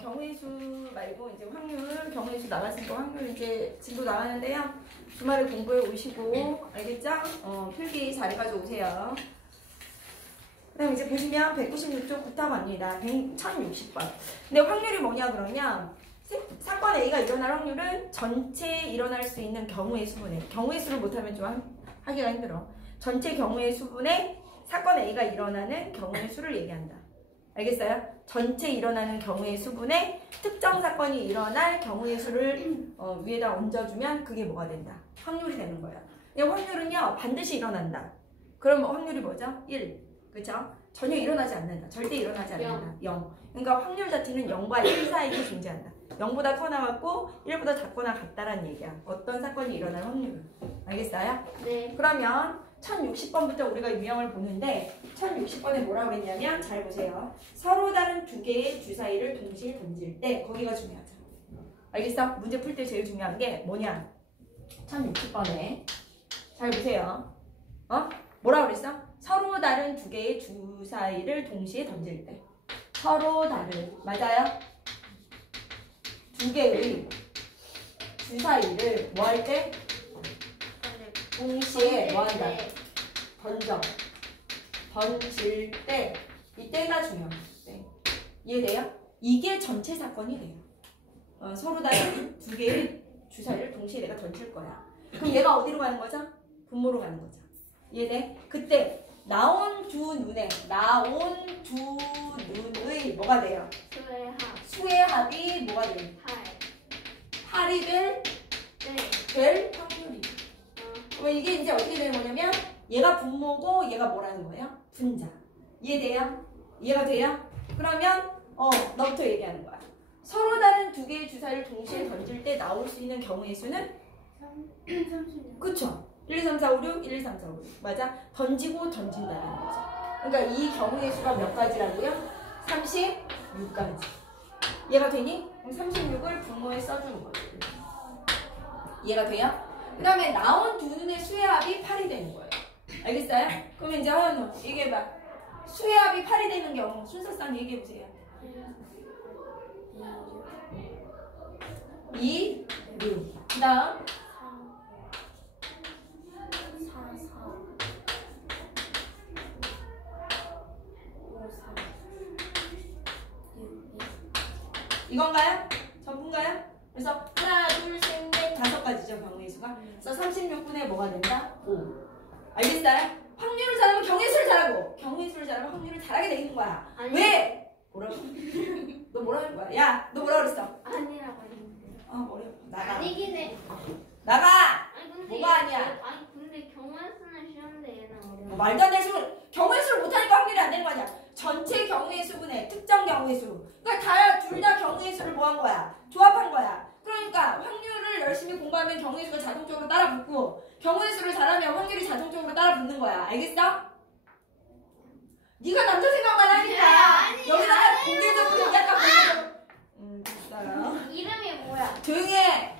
경우의 수 말고 이제 확률, 경우의 수 나갔으니까 확률 이제 진도 나가는데요. 주말에 공부해 오시고, 알겠죠? 필기 잘 해가지고 오세요. 그 다음 이제 보시면 196쪽부터 갑니다. 1060번. 근데 확률이 뭐냐 그러면, 사건 A가 일어날 확률은 전체 일어날 수 있는 경우의 수분에, 경우의 수를 못하면 좀 하기가 힘들어. 전체 경우의 수분에 사건 A가 일어나는 경우의 수를 얘기한다. 알겠어요? 전체 일어나는 경우의 수분에 특정 사건이 일어날 경우의 수를 위에다 얹어주면 그게 뭐가 된다? 확률이 되는 거야. 이 확률은요, 반드시 일어난다. 그럼 확률이 뭐죠? 1. 그쵸? 전혀 일어나지 않는다. 절대 일어나지 않는다. 0. 그러니까 확률 자체는 0과 1 사이에 존재한다. 0보다 커나 같고 1보다 작거나 같다라는 얘기야. 어떤 사건이 일어날 확률은. 알겠어요? 네. 그러면 1060번부터 우리가 유형을 보는데 1060번에 뭐라고 했냐면 잘 보세요. 서로 다른 두 개의 주사위를 동시에 던질 때 거기가 중요하죠. 알겠어? 문제 풀 때 제일 중요한 게 뭐냐? 1060번에 잘 보세요. 뭐라고 그랬어? 서로 다른 두 개의 주사위를 동시에 던질 때 서로 다른, 맞아요? 두 개의 주사위를 뭐 할 때? 동시에 뭐 한다? 던질 때 이때가 중요해요. 네. 이해돼요? 이게 전체 사건이 돼요. 서로 다른 두 개의 주사위를 동시에 내가 던질 거야. 그럼 얘가 어디로 가는 거죠? 분모로 가는 거죠. 이해돼? 그때 나온 두 눈의 뭐가 돼요? 수의 합이 뭐가 돼요? 8이 될 확률이. 그럼 이게 이제 어떻게 되는 거냐면 얘가 분모고 얘가 뭐라는 거예요? 분자. 이해돼요? 이해가 돼요? 그러면 너부터 얘기하는 거야. 서로 다른 두 개의 주사위를 동시에 던질 때 나올 수 있는 경우의 수는 36. 그쵸? 1, 2, 3, 4, 5, 6, 1, 2, 3, 4, 5, 6. 맞아? 던지고 던진다는 거죠. 그러니까 이 경우의 수가 몇 가지라고요? 36가지. 이해가 되니? 그럼 36을 분모에 써주는 거죠. 이해가 돼요? 그 다음에 나온 두 눈의 수의 합이 8이 되는 거예요. 알겠어요? 그러면 이제 하연우 얘기해봐. 수의 합이 8이 되는 경우 순서상 얘기해보세요. 2, 6. 그 다음 4, 4, 5, 4, 6, 2. 이건가요? 전부인가요? 그래서 하나, 둘, 셋, 넷, 5가지죠 경우의 수가. 그래서 36분의 뭐가 된다? 5. 알겠어요? 확률을 잘하면 경우의 수를 잘하고 경우의 수를 잘하면 확률을 잘하게 돼 있는 거야. 아니. 왜? 뭐라고? 너 뭐라고 할 거야? 야, 너 뭐라고 그랬어? 아니라고 했는데. 어려. 나가. 아니긴 해. 나가. 아니 근데 뭐가 아니야? 아니 근데 경우의 수는 쉬운데 얘는 어려워. 뭐 말도 안 되는 수를 경우의 수를 못하니까 확률이 안 되는 거 아니야. 전체 경우의 수분에 특정 경우의 수. 그러니까 둘 다 경우의 수를 뭐 한 거야? 조합한 거야. 그러니까 확률을 열심히 공부하면 경우의 수가 자동적으로 따라 붙고 경우의 수를 잘하면 확률이 자동적으로 따라 붙는 거야. 알겠어? 네가 남자 생각만 하니까 여기다가 공개적으로 얘기할까 공개적으로. 이름이 뭐야? 조용히 해.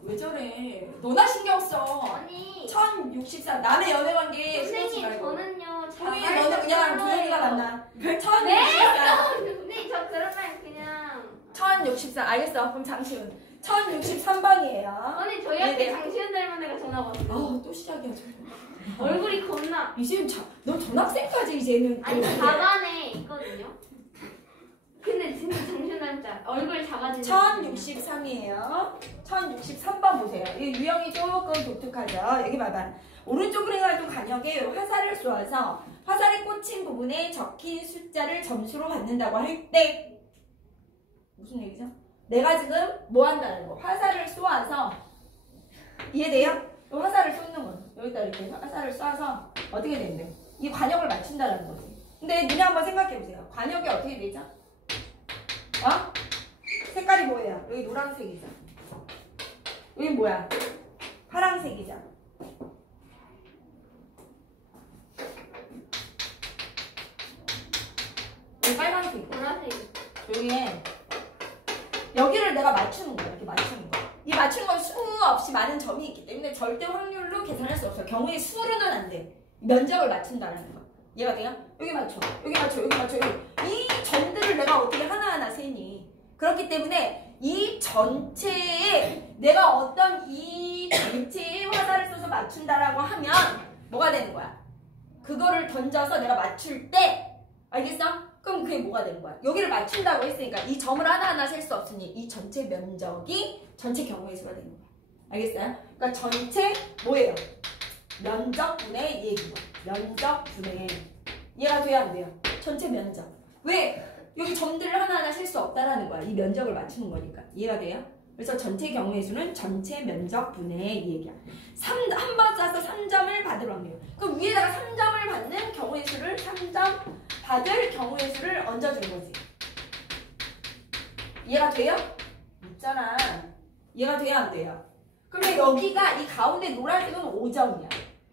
왜 저래? 너나 신경 써. 아니 1064 남의 연애관계 신경 쓰지 선생님 말고. 저는요 조용히 해. 너는 그냥 조용히가 만나. 1064 근데 저 그러면 그냥 1064 알겠어. 그럼 장시훈 1063번이에요. 아니 저희 학교 장시현 닮은 애가 전화 왔어. 또 시작이야. 얼굴이 겁나. 이제는 너 전학생까지 이제는. 아니 4반에 있거든요. 근데 진짜 장시현 닮자. 얼굴 작아지는. 1063이에요. 1063번 보세요. 이 유형이 조금 독특하죠. 여기 봐봐. 오른쪽으로 해가지고 간역에 화살을 쏘아서 화살에 꽂힌 부분에 적힌 숫자를 점수로 받는다고 할 때 무슨 얘기죠? 내가 지금 뭐 한다는 거? 화살을 쏘아서 이해돼요? 화살을 쏘는 거. 여기다 이렇게 화살을 쏴서 어떻게 된대? 이 관역을 맞춘다는 거지. 근데 니네 한번 생각해보세요. 관역이 어떻게 되죠? 색깔이 뭐예요? 여기 노란색이죠. 여기 뭐야? 파란색이죠. 여기 빨간색. 보라색. 조용히 해. 여기를 내가 맞추는 거야. 이렇게 맞추는 거야. 이 맞추는 건 수 없이 많은 점이 있기 때문에 절대 확률로 계산할 수 없어요. 경우의 수로는 안 돼. 면적을 맞춘다는 거. 이해가 돼요? 여기 맞춰. 여기 맞춰. 여기 맞춰. 여기. 이 점들을 내가 어떻게 하나하나 세니. 그렇기 때문에 이 전체에 내가 어떤 이 전체에 화살을 쏘서 맞춘다라고 하면 뭐가 되는 거야? 그거를 던져서 내가 맞출 때 알겠어? 그럼 그게 뭐가 되는 거야? 여기를 맞춘다고 했으니까 이 점을 하나하나 셀 수 없으니 이 전체 면적이 전체 경우의 수가 되는 거야. 알겠어요? 그러니까 전체 뭐예요? 면적분의 얘기야. 면적분의 이해가 돼야 안 돼요? 전체 면적. 왜? 여기 점들을 하나하나 셀 수 없다라는 거야. 이 면적을 맞추는 거니까. 이해가 돼요? 그래서 전체 경우의 수는 전체 면적분의 이 얘기야. 한 번 쏴서 3점을 받을 확률. 그럼 위에다가 3점을 받는 경우의 수를 3점 받을 경우의 수를 얹어주는 거지. 이해가 돼요? 있잖아. 이해가 돼야 안 돼요? 그러면 여기가 이 가운데 노란색은 5점이야.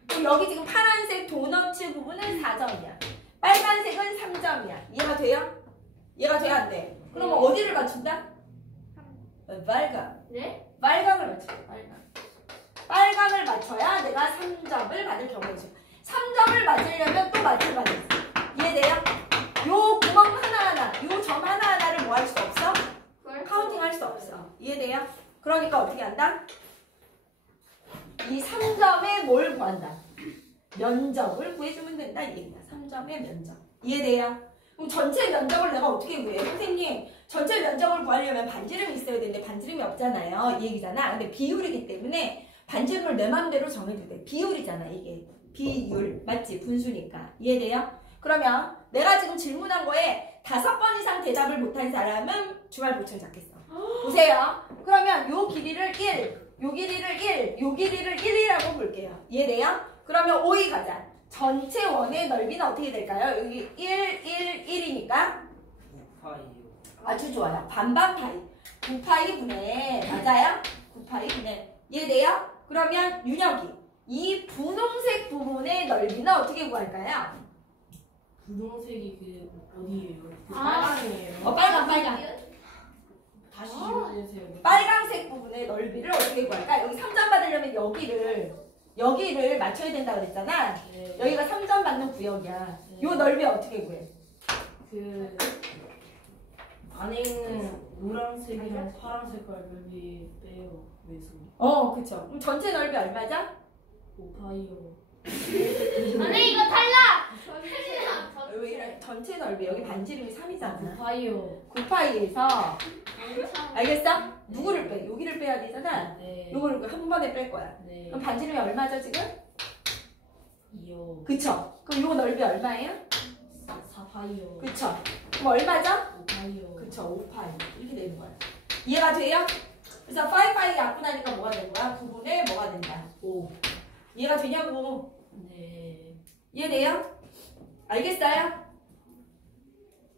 그럼 여기 지금 파란색 도너츠 부분은 4점이야. 빨간색은 3점이야. 이해가 돼요? 이해가 돼야 안 돼? 그러면 어디를 맞춘다? 빨강. 네? 빨강을 맞춰요. 빨강을 맞춰야 내가 3점을 받을 경우의 수. 3점을 맞으려면 또 맞춰봐야 돼. 이해돼요? 요 구멍 하나하나, 요 점 하나하나를 뭐 할 수 없어? 카운팅 할 수 없어. 이해돼요? 그러니까 어떻게 한다? 이 3점에 뭘 구한다? 면적을 구해주면 된다. 이 얘기야. 3점의 면적. 이해돼요? 그럼 전체 면적을 내가 어떻게 구해? 선생님, 전체 면적을 구하려면 반지름이 있어야 되는데 반지름이 없잖아요. 이 얘기잖아. 근데 비율이기 때문에 반지름을 내 맘대로 정해도 돼. 비율이잖아, 이게. 비율. 맞지? 분수니까. 이해돼요? 그러면 내가 지금 질문한 거에 5번 이상 대답을 못한 사람은 주말 보충 잡겠어. 보세요. 그러면 요 길이를 1, 요 길이를 1, 요 길이를 1이라고 볼게요. 이해돼요? 그러면 5위 가자. 전체 원의 넓이는 어떻게 될까요? 여기 1, 1, 1이니까 9파이요. 아주 좋아요. 반반 파이. 9파이 분의 맞아요? 9파이 분의 이해돼요? 그러면 윤혁이 이 분홍색 부분의 넓이는 어떻게 구할까요? 분홍색이 그 어디예요? 그 아. 빨강이에요. 빨강. 다시 질문해주세요. 빨강색 부분의 넓이를 어떻게 구할까? 여기 3점 받으려면 여기를 맞춰야 된다고 그랬잖아. 네. 여기가 3점 받는 구역이야. 네. 요 넓이 어떻게 구해? 그 안에 있는 노란색이랑 파란색 넓이 빼요. 왜서? 그쵸. 그럼 전체 넓이 얼마죠? 5파이요. 선생님 이거 탈락! 왜 이래? 전체 넓이 여기 반지름이 3이잖아. 5파이요. 9파이에서 알겠어? 누구를 빼? 여기를 빼야 되잖아. 네. 요거를 한 번에 뺄 거야. 네. 그럼 반지름이 얼마죠 지금? 2요. 그쵸? 그럼 요거 넓이 얼마예요? 4파이요. 그쵸? 그럼 얼마죠? 5파이요. 그쵸? 5파이 이렇게 되는 거야. 이해가 돼요? 그래서 5파이 약분하니까 뭐가 되는 거야? 9분의 뭐가 된다? 5. 이해가 되냐고. 네. 이해돼요? 알겠어요?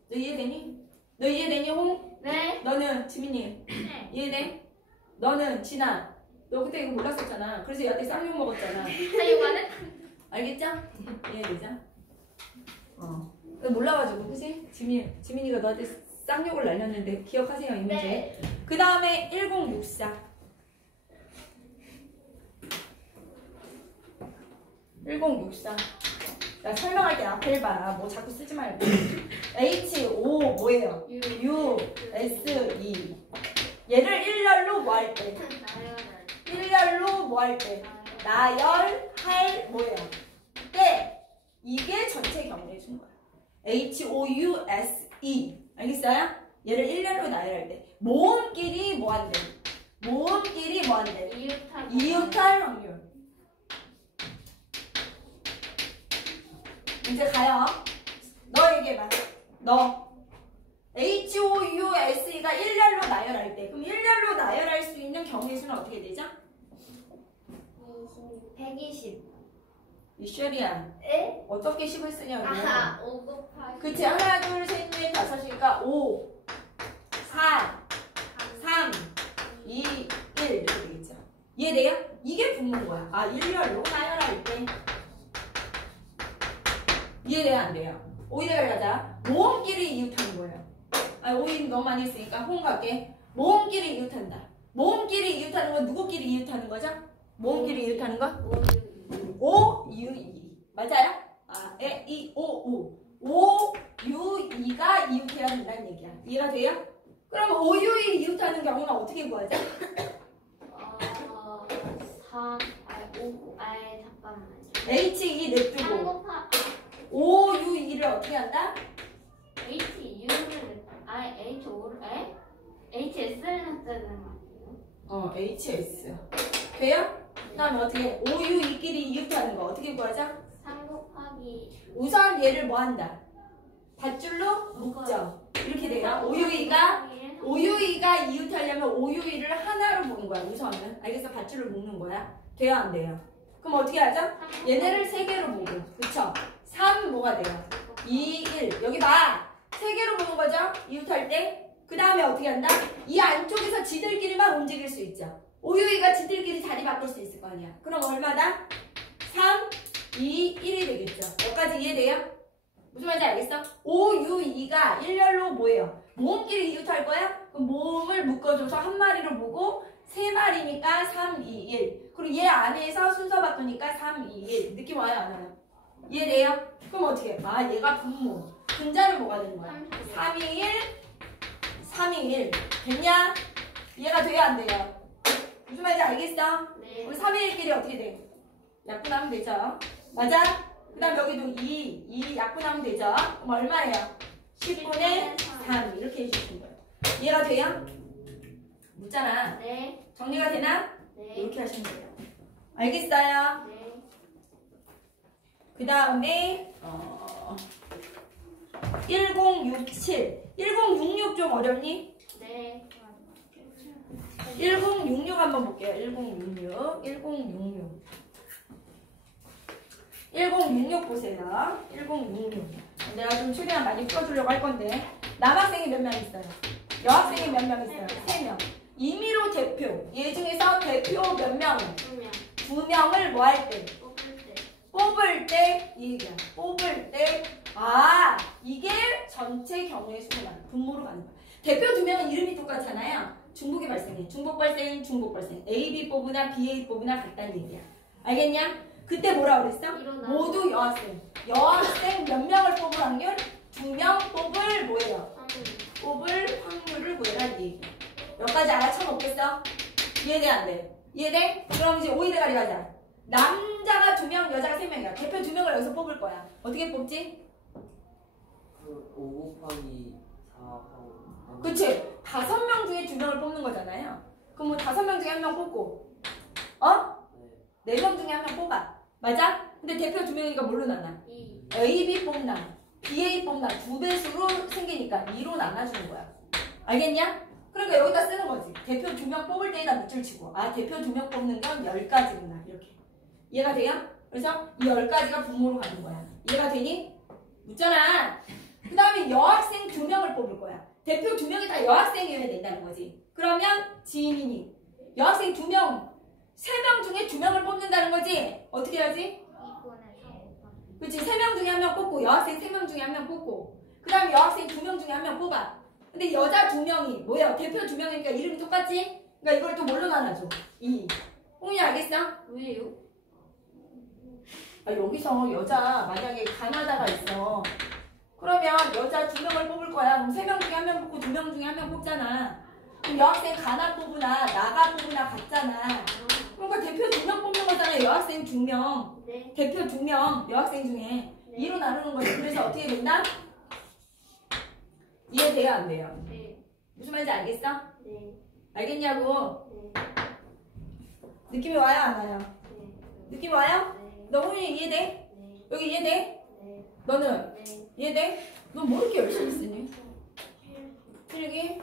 너 이해되니? 너 이해되니 홍? 네. 너는 지민이 네. 이해돼? 너는 진아 너 그때 이거 몰랐었잖아. 그래서 얘한테 쌍욕 먹었잖아. 사유관은? 알겠죠? 이해되죠? 몰라가지고 그치? 지민이가 너한테 쌍욕을 날렸는데 기억하세요 이 문제? 네. 그 다음에 1064 1064 나 설명할 때 앞을 봐. 뭐 자꾸 쓰지 말고. H5 뭐예요? U, S, E. 얘를 일렬로 뭐 할 때? 일렬로 뭐 할 때? 나열할 뭐예요? 때. 이게 전체 경우의 수인 거야. H-O-U-S-E. 알겠어요? 얘를 일렬로 나열할 때. 모음끼리 뭐 한대? 모음끼리 뭐 한대? 이웃할 확률. 이제 가요. 너 얘기해봐. 너. HOUSE가 일렬로 나열할 때. 그럼 일렬로 나열할 수 있는 경우의 수는 어떻게 되죠? 120. 미셸이야. 에? 어떻게 10을 쓰냐고. 아하, 5 곱하기. 그치. 하나, 둘, 셋, 넷, 다섯이니까 5, 4, 3, 2, 1 이렇게 되겠죠. 이해돼요? 이게 분모인 거야. 아, 일렬로 나열할 때. 이해돼요? 안 돼요? 오이대를 가자. 모음끼리 이웃하는 거예요. 아, 오이 너무 많이 했으니까 홍 갈게. 모음끼리 이웃한다. 모음끼리 이웃하는 건 누구끼리 이웃하는 거죠? 모음끼리 이웃하는 거? O, U, E. 맞아요? 아, 에, 이, 오, 우. O, U, E가 이웃해야 된다는 얘기야. 이해가 돼요? 그럼 O, U, 이웃하는 경우는 어떻게 구하죠? 3, 5, 잠깐만요. H2 3 냅두고 곱하기 5U2를 어떻게 한다? HU를 H5를 HS를 놨다는 거 아니에요? HS 돼요? 그 다음에 어떻게 5U2끼리 이웃하는 거 어떻게 구하죠? 3 곱하기 우선 얘를 뭐 한다? 밧줄로 묶죠. 이렇게 돼요. 5U2가 이웃하려면 5U2를 하나로 보는 거야. 우선은. 알겠어? 밧줄로 묶는 거야. 돼요? 안 돼요? 그럼 어떻게 하죠? 얘네를 3개로 보고. 그쵸? 3 뭐가 돼요? 2, 1. 여기 봐. 3개로 보는 거죠? 이웃할 때. 그 다음에 어떻게 한다? 이 안쪽에서 지들끼리만 움직일 수 있죠. 5U2가 지들끼리 자리 바꿀 수 있을 거 아니야. 그럼 얼마다? 3, 2, 1이 되겠죠. 여기까지 이해돼요? 무슨 말인지 알겠어? 5U2가 일렬로 뭐예요? 모음끼리 이웃할 거야? 그럼 모음을 묶어줘서 한 마리로 보고 3마리니까 3, 2, 1. 그리고 얘 안에서 순서 바꾸니까 3, 2, 1. 느낌 와요? 안 와요? 이해돼요? 그럼 어떻게 해? 아, 얘가 분모. 분자는 뭐가 되는 거야? 3, 2, 1, 3, 2, 1. 됐냐? 이해가 돼요? 안 돼요? 무슨 말인지 알겠어? 네. 우리 3, 2, 1끼리 어떻게 돼? 약분하면 되죠? 맞아? 그 다음 여기도 2 약분하면 되죠? 그럼 얼마예요? 10분의 3 이렇게 해주시는 거예요. 이해가 돼요? 묻잖아. 네. 정리가 되나? 네. 이렇게 하시면 돼요. 알겠어요? 네. 그 다음에 1067 1066 좀 어렵니? 네. 1066 한번 볼게요. 1066 보세요. 1066 내가 좀 최대한 많이 풀어주려고 할 건데 남학생이 몇 명 있어요? 여학생이 몇 명 있어요? 3명. 임의로 대표. 얘 중에서 대표 몇 명? 2명. 2명을 뭐 할 때? 뽑을 때. 이 얘기야. 뽑을 때. 아, 이게 전체 경우의 수만 분모로 가는 거야. 대표 2명은 이름이 똑같잖아요. 중복이 발생해. 중복 발생. AB 뽑으나 BA 뽑으나 같다는 얘기야. 알겠냐? 그때 뭐라 그랬어? 모두 여학생. 여학생 몇 명을 뽑을 확률? 2명 뽑을 뭐예요? 뽑을 확률을 구해라 이 얘기. 여기까지 알아쳐먹겠어? 이해돼 안 돼? 이해돼? 그럼 이제 오이대가리 가자. 남자가 2명, 여자가 3명이야. 대표 2명을 여기서 뽑을 거야. 어떻게 뽑지? 5 곱하기 4 하고. 그치? 5명 중에 2명을 뽑는 거잖아요. 그럼 뭐 5명 중에 1명 뽑고, 어? 네. 4명 중에 1명 뽑아. 맞아? 근데 대표 2명이니까 뭘로 나눠? 2. AB 뽑나, BA 뽑나 2배수로 생기니까 2로 나눠주는 거야. 알겠냐? 그러니까 여기다 쓰는 거지. 대표 2명 뽑을 때에다 밑줄 치고, 아, 대표 2명 뽑는 건 10가지구나. 이렇게. 이해가 돼요? 그래서 이 10가지가 분모로 가는 거야. 이해가 되니? 묻잖아. 그 다음에 여학생 2명을 뽑을 거야. 대표 2명이 다 여학생이어야 된다는 거지. 그러면 지인이니 여학생 2명, 3명 중에 2명을 뽑는다는 거지. 어떻게 해야지? 2분의 3. 그치? 3명 중에 1명 뽑고 여학생 3명 중에 1명 뽑고 그 다음에 여학생 2명 중에 1명 뽑아. 근데 여자 2명이 뭐야? 대표 2명이니까 이름이 똑같지? 그러니까 이걸 또 뭘로 나눠줘? 2. 홍이 알겠어? 왜요? 아, 여기서 여자 만약에 가나다가 있어. 그러면 여자 2명을 뽑을 거야. 그럼 3명 중에 1명 뽑고 2명 중에 1명 뽑잖아. 그럼 여학생 가나 뽑으나 나가 뽑으나 같잖아. 그러니까 대표 2명 뽑는 거잖아. 여학생 2명. 네. 대표 2명 여학생 중에 2로 나누는 거지. 그래서 어떻게 된다? 이해돼요? 안 돼요? 네. 무슨 말인지 알겠어? 네. 알겠냐고? 네. 느낌이 와요? 안 와요? 네. 느낌 와요? 네. 너 홍이 이해돼? 네. 여기 이해돼? 네. 너는? 네. 이해돼? 너 뭐 이렇게 열심히 쓰니? 필기?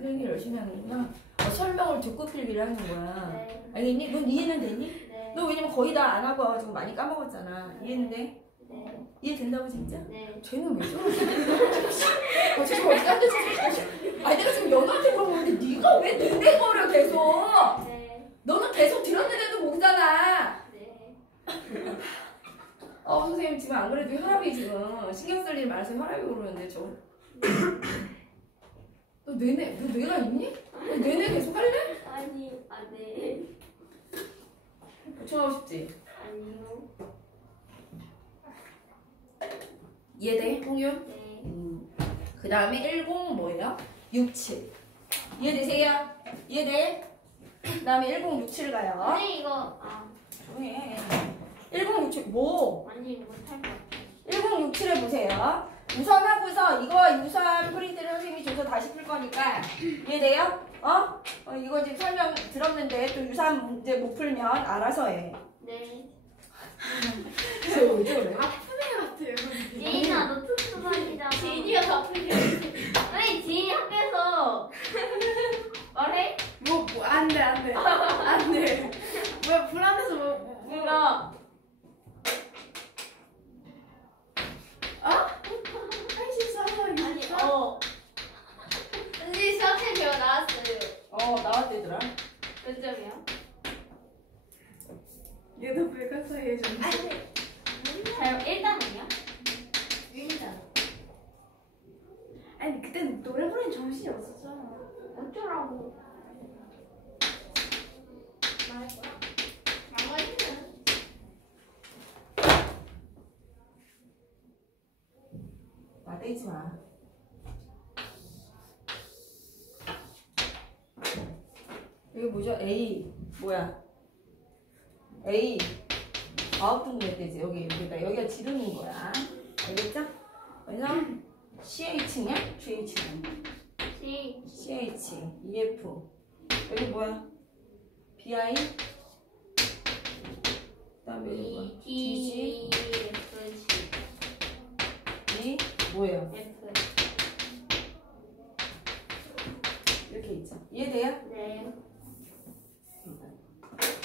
필기 열심히 하는구나. 설명을 듣고 필기를 하는 거야. 네. 알겠니? 넌 이해는 되니? 네. 너 왜냐면 거의 다 안 하고 와가지고 많이 까먹었잖아. 이해는 돼? 네. 이해된다고 진짜? 네. 쟤는 왜 저러지? 지금 어디한테 진짜. 아니 내가 지금 연우한테 물어보는데 네가 왜 내내거려 계속? 네. 너는 계속 들었는데도 모르잖아. 네. 선생님 지금 안 그래도 혈압이 지금 신경 쓸 일 많아서 혈압이 오르는데 저. 너 뇌가 있니? 너 뇌내 계속 할래? 아니. 아, 네. 보충하고 싶지? 아니요. 이해돼? 홍윤? 네. 그 다음에 10 뭐예요? 67 이해되세요? 이해돼? 그 다음에 1067 가요. 아니 이거 조용히 해. 1067 뭐? 완전히 못할 것 같아. 1067에 보세요. 우선 하고서 이거 유선 프린트를 선생님이 줘서 다시 풀 거니까 이해돼요? 이거 지금 설명 들었는데 또 유선 문제 못 풀면 알아서 해. 네. 왜 저래? 지인아 너 특수반이잖아. 지인이가 다 풀려. 아니 지인이 학교에서 말해? 안 돼, 안 돼. 안 돼. 왜 불안해서 뭔가 아니 선생님 수학생 배워 나왔어요. 나왔대더라. 몇 점이야? 얘도 백학사에 해줘. 잘 1단이야? 1단. 아니, 그땐 노래 부르는 정신이 없었잖아. 어쩌라고. 말할 거야? 말하기는. 나대지 마. 이거 뭐죠? A 뭐야? A 아웃등급되지 여기가 지르는 거야. 알겠죠? 그래서 CH냐? GH냐? CH EF 여기 뭐야? BI 그다음에 여기 뭐야? DG E 뭐예요? F. 이렇게 있죠. 이해돼요? 네.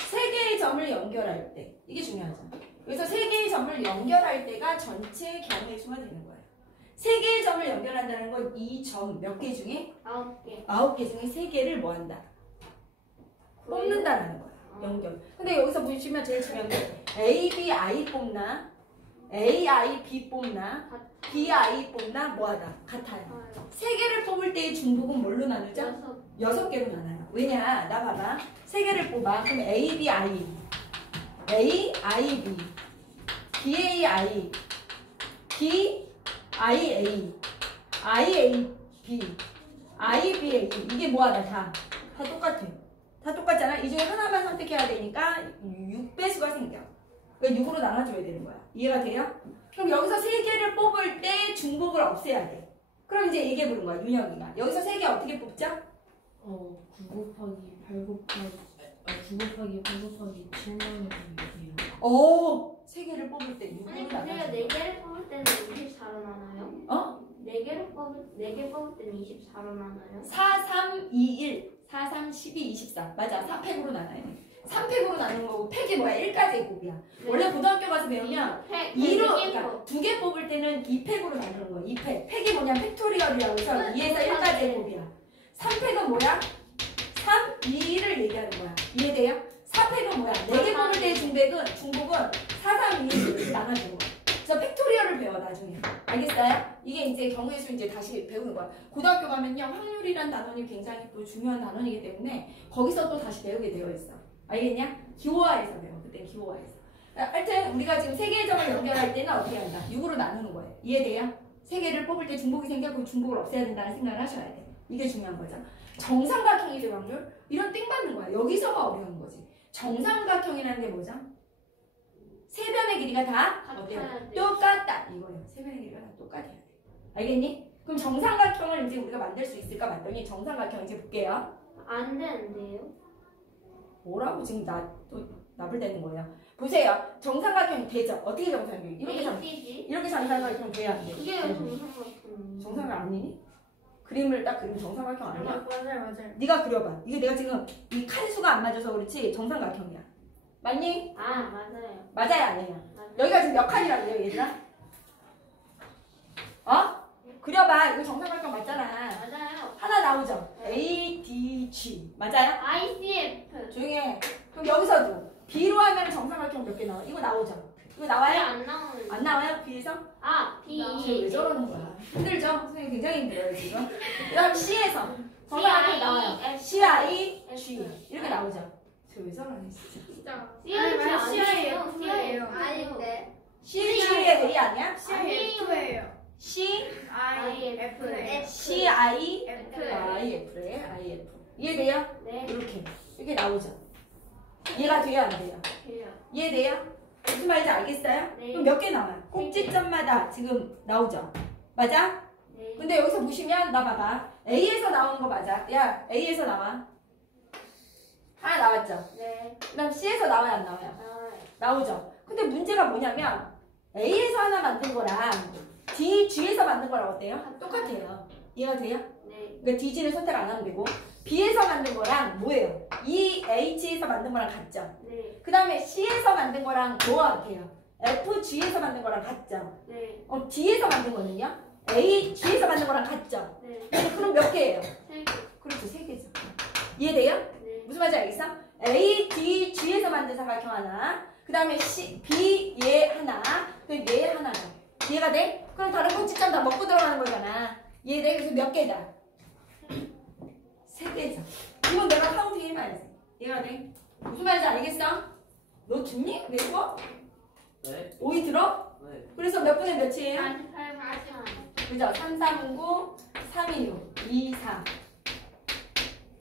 세 개의 점을 연결할 때 이게 중요하죠. 그래서 세 개의 점을 연결할 때가 전체 경우의 수가 되는 거예요. 세 개의 점을 연결한다는 건 이 점 몇 개 중에 9개. 9개 중에 세 개를 뭐 한다? 뽑는다라는 거야. 연결. 근데 여기서 보시면 제일 중요한 게 A, B, I 뽑나? A, I, B 뽑나? B, I 뽑나? 뭐하다? 같아요. 세 개를 뽑을 때의 중복은 뭘로 나누죠? 6개로 나눠요. 왜냐? 나 봐봐. 세 개를 뽑아. 그럼 A, B, I. A, I, B. B, A, I. B, I, A. I, A, B. I, B, A. 이게 뭐하다? 다 똑같아. 다 똑같잖아. 이 중에 하나만 선택해야 되니까 6배수가 생겨. 그러니까 6으로 나눠줘야 되는 거야. 이해가 돼요? 그럼 여기서 세 개를 뽑을 때 중복을 없애야 돼. 그럼 이제 얘기해 보는 거야, 윤혁이가. 여기서 세 개 어떻게 뽑자? 9 곱하기 8 곱하기 9 곱하기 8 곱하기 7만 곱이에요. 세 개를 뽑을 때 6으로 아니 근데 나눠줘. 4개를 뽑을 때는 24로 나눠요? 4개 뽑을 때는 24로 나눠요? 4, 3, 2, 1. 4, 3, 12, 24. 맞아. 4팩으로 나눠야 돼. 3팩으로 나누는 거고 팩이 뭐야? 1까지의 곱이야. 원래 고등학교 가서 배우면 2로 그러니까 2개 뽑을 때는 2팩으로 나누는 거야. 2팩. 팩이 뭐냐? 팩토리얼이라고 해서 2에서 1까지의 곱이야. 3팩은 뭐야? 3, 2를 얘기하는 거야. 이해돼요? 4팩은 뭐야? 4개 뽑을 때의 중복은 4, 3, 2, 1 이렇게 나눠주는 거야. 그래서 팩토리얼을 배워 나중에. 알겠어요? 이게 이제 경우의 수 이제 다시 배우는 거야. 고등학교 가면요 확률이란 단원이 굉장히 또 중요한 단원이기 때문에 거기서 또 다시 배우게 되어 있어. 알겠냐? 기호화해서 배워. 그때 기호화해서. 하여튼 우리가 지금 세 개의 점을 연결할 때는 어떻게 한다? 6으로 나누는 거예요. 이해돼요? 세 개를 뽑을 때 중복이 생겨 그 중복을 없애야 된다는 생각을 하셔야 돼. 이게 중요한 거죠. 정삼각형이 될 확률? 이런 띵 받는 거야. 여기서가 어려운 거지. 정삼각형이라는 게 뭐죠? 세 변의 길이가 다 어때요? 똑같다. 이거예요. 세 변의 길이가 다 똑같아야 돼. 알겠니? 그럼 정삼각형을 이제 우리가 만들 수 있을까 봤더니 정삼각형 이제 볼게요. 안 되는데요? 뭐라고 지금 또 나불대는 거예요. 보세요. 정삼각형이 되죠? 어떻게 정삼각형이? 이렇게 정삼각형 돼야 안 돼. 이게 왜 정상각형? 정삼각 아니니? 그림을 딱 그리면 정삼각형 아니야? 맞아요. 네가 그려봐. 이게 내가 지금 이 칸수가 안 맞아서 그렇지 정삼각형이야. 맞니? 맞아요. 맞아요 아니에요? 여기가 지금 몇 칸이라고 그래요 얘들아? 그려봐. 이거 정삼각형 맞잖아. 맞아요. 하나 나오죠? A, D, G 맞아요? ICF. 조용히 해. 그럼 여기서도 B로 하면 정삼각형 몇 개 나와? 이거 나오죠? 이거 나와요? 안 나오는. 안 나와요? B에서? B. 왜 저러는 거야? 힘들죠? 선생님 굉장히 힘들어요 지금. 그다음 C에서 정삼각형 나와요. C, I, G 이렇게 나오죠? 저 왜 저러네 진짜. CI예요. 아닌데. C, G의 A 아니야? 아니에요. IF네. CIF래. IF. 이해돼요? 네. 이렇게 나오죠. 이해가 돼요? 안 돼요? 돼요. 이해돼요? 무슨 말인지 알겠어요? 네. 그럼 몇 개 나와요? 꼭지점마다 지금 나오죠. 맞아? 네. 근데 여기서 보시면 나 봐봐. A에서 나오는 거 맞아. 야, A에서 나와. 하나 나왔죠. 네. 그다음 C에서 나와요, 안 나와요? 나오죠. 근데 문제가 뭐냐면 A에서 하나 만든 거랑 D, G에서 만든 거랑 어때요? 똑같아요. 이해가 돼요? 네. 그러니까 DG를 선택 안 하면 되고 B에서 만든 거랑 뭐예요? E, H에서 만든 거랑 같죠. 네. 그 다음에 C에서 만든 거랑 뭐와 같아요? F, G에서 만든 거랑 같죠. 네. D에서 만든 거는요? A, G에서 만든 거랑 같죠. 네. 그럼 몇 개예요? 3개. 그렇죠, 3개죠. 이해돼요? 네. 무슨 말인지 알겠어? A, D, G에서 만든 삼각형 하나, 그 다음에 B, 얘 하나, 그리고 얘 하나가. 이해가 돼? 그럼 다른 꼭지점 다 먹고 들어가는 거잖아. 이해돼? 그래서 몇 개다? 3개죠. 이건 내가 카운트 1만 했어. 이해가 돼? 무슨 말인지 알겠어? 너 듣니? 내 수업? 네. 오이 들어? 네. 그래서 몇 분의 몇이에요? 48만. 그죠? 3, 4, 9, 3, 2, 6, 2, 4.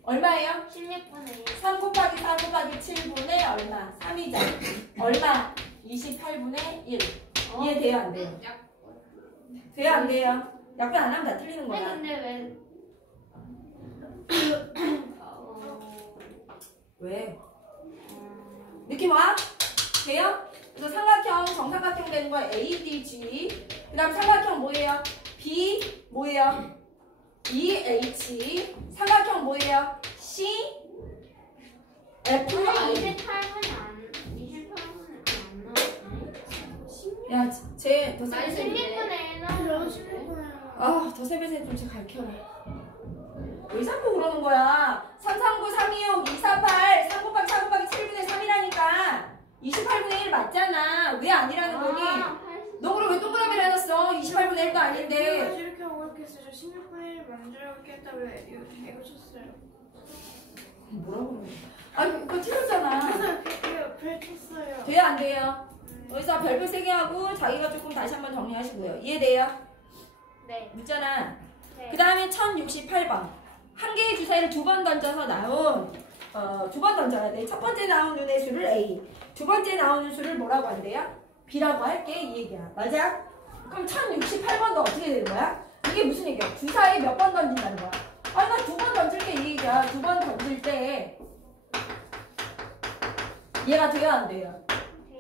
얼마예요? 16분의 3 곱하기 4 곱하기 7분의 얼마? 3이죠. 얼마? 28분의 1. 이해돼요? 안 돼요? 돼요? 안 돼요? 약분 안 하면 다 틀리는 네, 거야. 근데 왜? 왜? 느낌 와? 돼요? 그래서 삼각형, 정삼각형 되는 거 ADG. 그 다음 삼각형 뭐예요? B 뭐예요? EH. 삼각형 뭐예요? C F I. 28분이 안 나왔네. 야, 쟤더 아니, 세배세. 16분의 1 나왔는데. 아, 더 세배세 좀 가르쳐라. 왜 자꾸 그러는 거야? 3, 3, 9, 3, 2, 6, 2, 4, 8, 3 곱하기 4 곱하기 7분의 3이라니까. 28분의 1 맞잖아. 왜 아니라는 거니? 너 그럼 왜 동그라미를 해놨어? 28분의 1도 아닌데. 이렇게 하고 이렇게 했어요. 저 16분의 1 만들게 했다 왜 이거 쳤어요? 뭐라고 그러는 거야? 아니, 그거 틀렸잖아. 이거 별 쳤어요. 돼요, 안 돼요? 여기서 별표 3개 하고 자기가 조금 다시 한번 정리하시고요. 이해돼요? 네. 묻잖아. 네. 그 다음에 1068번. 한 개의 주사위를 2번 던져서 나온, 2번 던져야 돼. 첫 번째 나온 눈의 수를 A. 두 번째 나오는 수를 뭐라고 한대요? B라고 할게. 이 얘기야. 맞아? 그럼 1068번도 어떻게 되는 거야? 이게 무슨 얘기야? 주사위 몇 번 던진다는 거야? 아니, 나 2번 던질게. 이 얘기야. 2번 던질 때. 이해가 돼요? 안 돼요?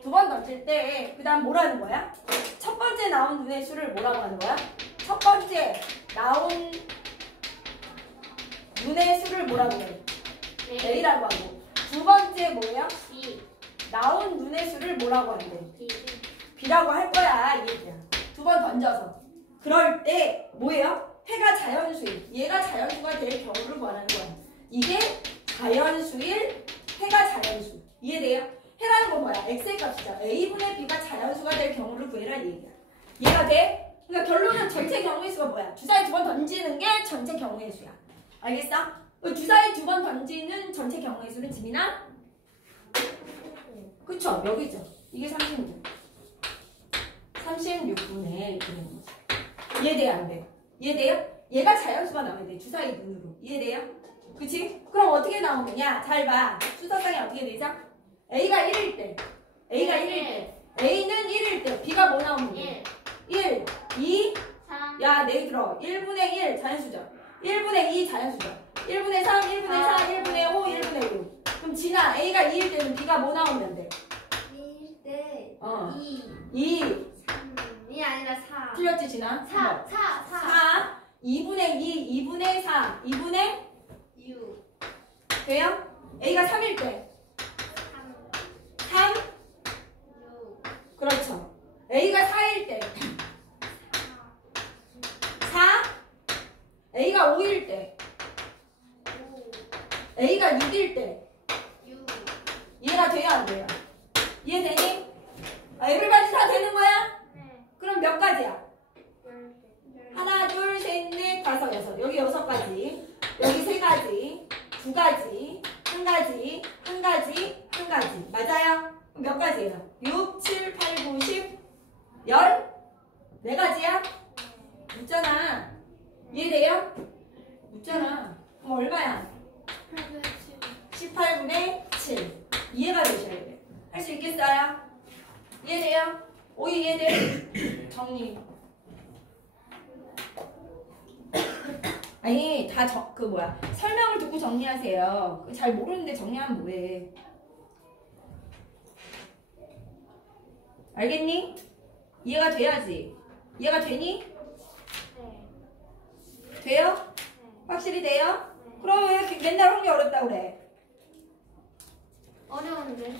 2번 던질 때, 그 다음 뭐라는 거야? 첫 번째 나온 눈의 수를 뭐라고 하는 거야? 첫 번째 나온 눈의 수를 뭐라고 해? 네. A라고 하고. 두 번째 뭐예요? B. 나온 눈의 수를 뭐라고 한대? B. B라고 할 거야. 이 얘기야. 2번 던져서. 그럴 때 뭐예요? 해가 자연수일. 얘가 자연수가 될 경우를 말하는 거야. 이게 자연수일, 해가 자연수. 이해돼요? 해라는 건 뭐야? X의 값이죠. A분의 B가 자연수가 될 경우를 구해라 이 얘기야. 이해가 돼? 그러니까 결론은 전체 경우의 수가 뭐야? 주사위 2번 던지는 게 전체 경우의 수야. 알겠어? 주사위 2번 던지는 전체 경우의 수는 지민아? 그쵸? 여기죠. 이게 36. 36분의 이렇게 되는 거지. 이해돼요? 안 돼요? 이해돼요? 얘가 자연수가 나와야 돼. 주사위 눈으로. 이해돼요? 그치? 그럼 어떻게 나오느냐? 잘 봐. 수사상이 어떻게 되죠? A가 1일 때. A가 1일 때. A는 1일 때. B가 뭐 나오는 데 1, 2, 3. 야, 내 들어. 1분의 1 자연수죠. 1분의 2 자연수죠. 1분의 3, 1분의 4, 1분의 5, 1분의 6. 그럼 진아, A가 2일 때는 B가 뭐 나오면 돼? 2일 때 2, 2. 3이 아니라 4. 틀렸지, 진아? 4. 4. 2분의 2, 2분의 4, 2분의 6. 돼요? A가 3일 때. 3. 6. 그렇죠. A가 4일 때. 4. A가 5일 때. 5. A가 6일 때. 6. 이해가 돼요? 안 돼요? 이해되니? 에브리바디 다 되는 거야? 네. 그럼 몇 가지야? 10개. 하나, 둘, 셋, 넷, 다섯, 여섯. 여기 6가지. 여기 3가지. 2가지. 1가지. 1가지. 1가지. 맞아요? 그럼 몇 가지예요? 6, 7, 8, 9, 10, 14가지야? 설명을 듣고 정리하세요. 잘 모르는데 정리하면 뭐해. 알겠니? 이해가 돼야지. 이해가 되니? 네. 돼요? 네. 확실히 돼요? 네. 그럼 왜 맨날 한게 어렵다고 그래? 어려운데.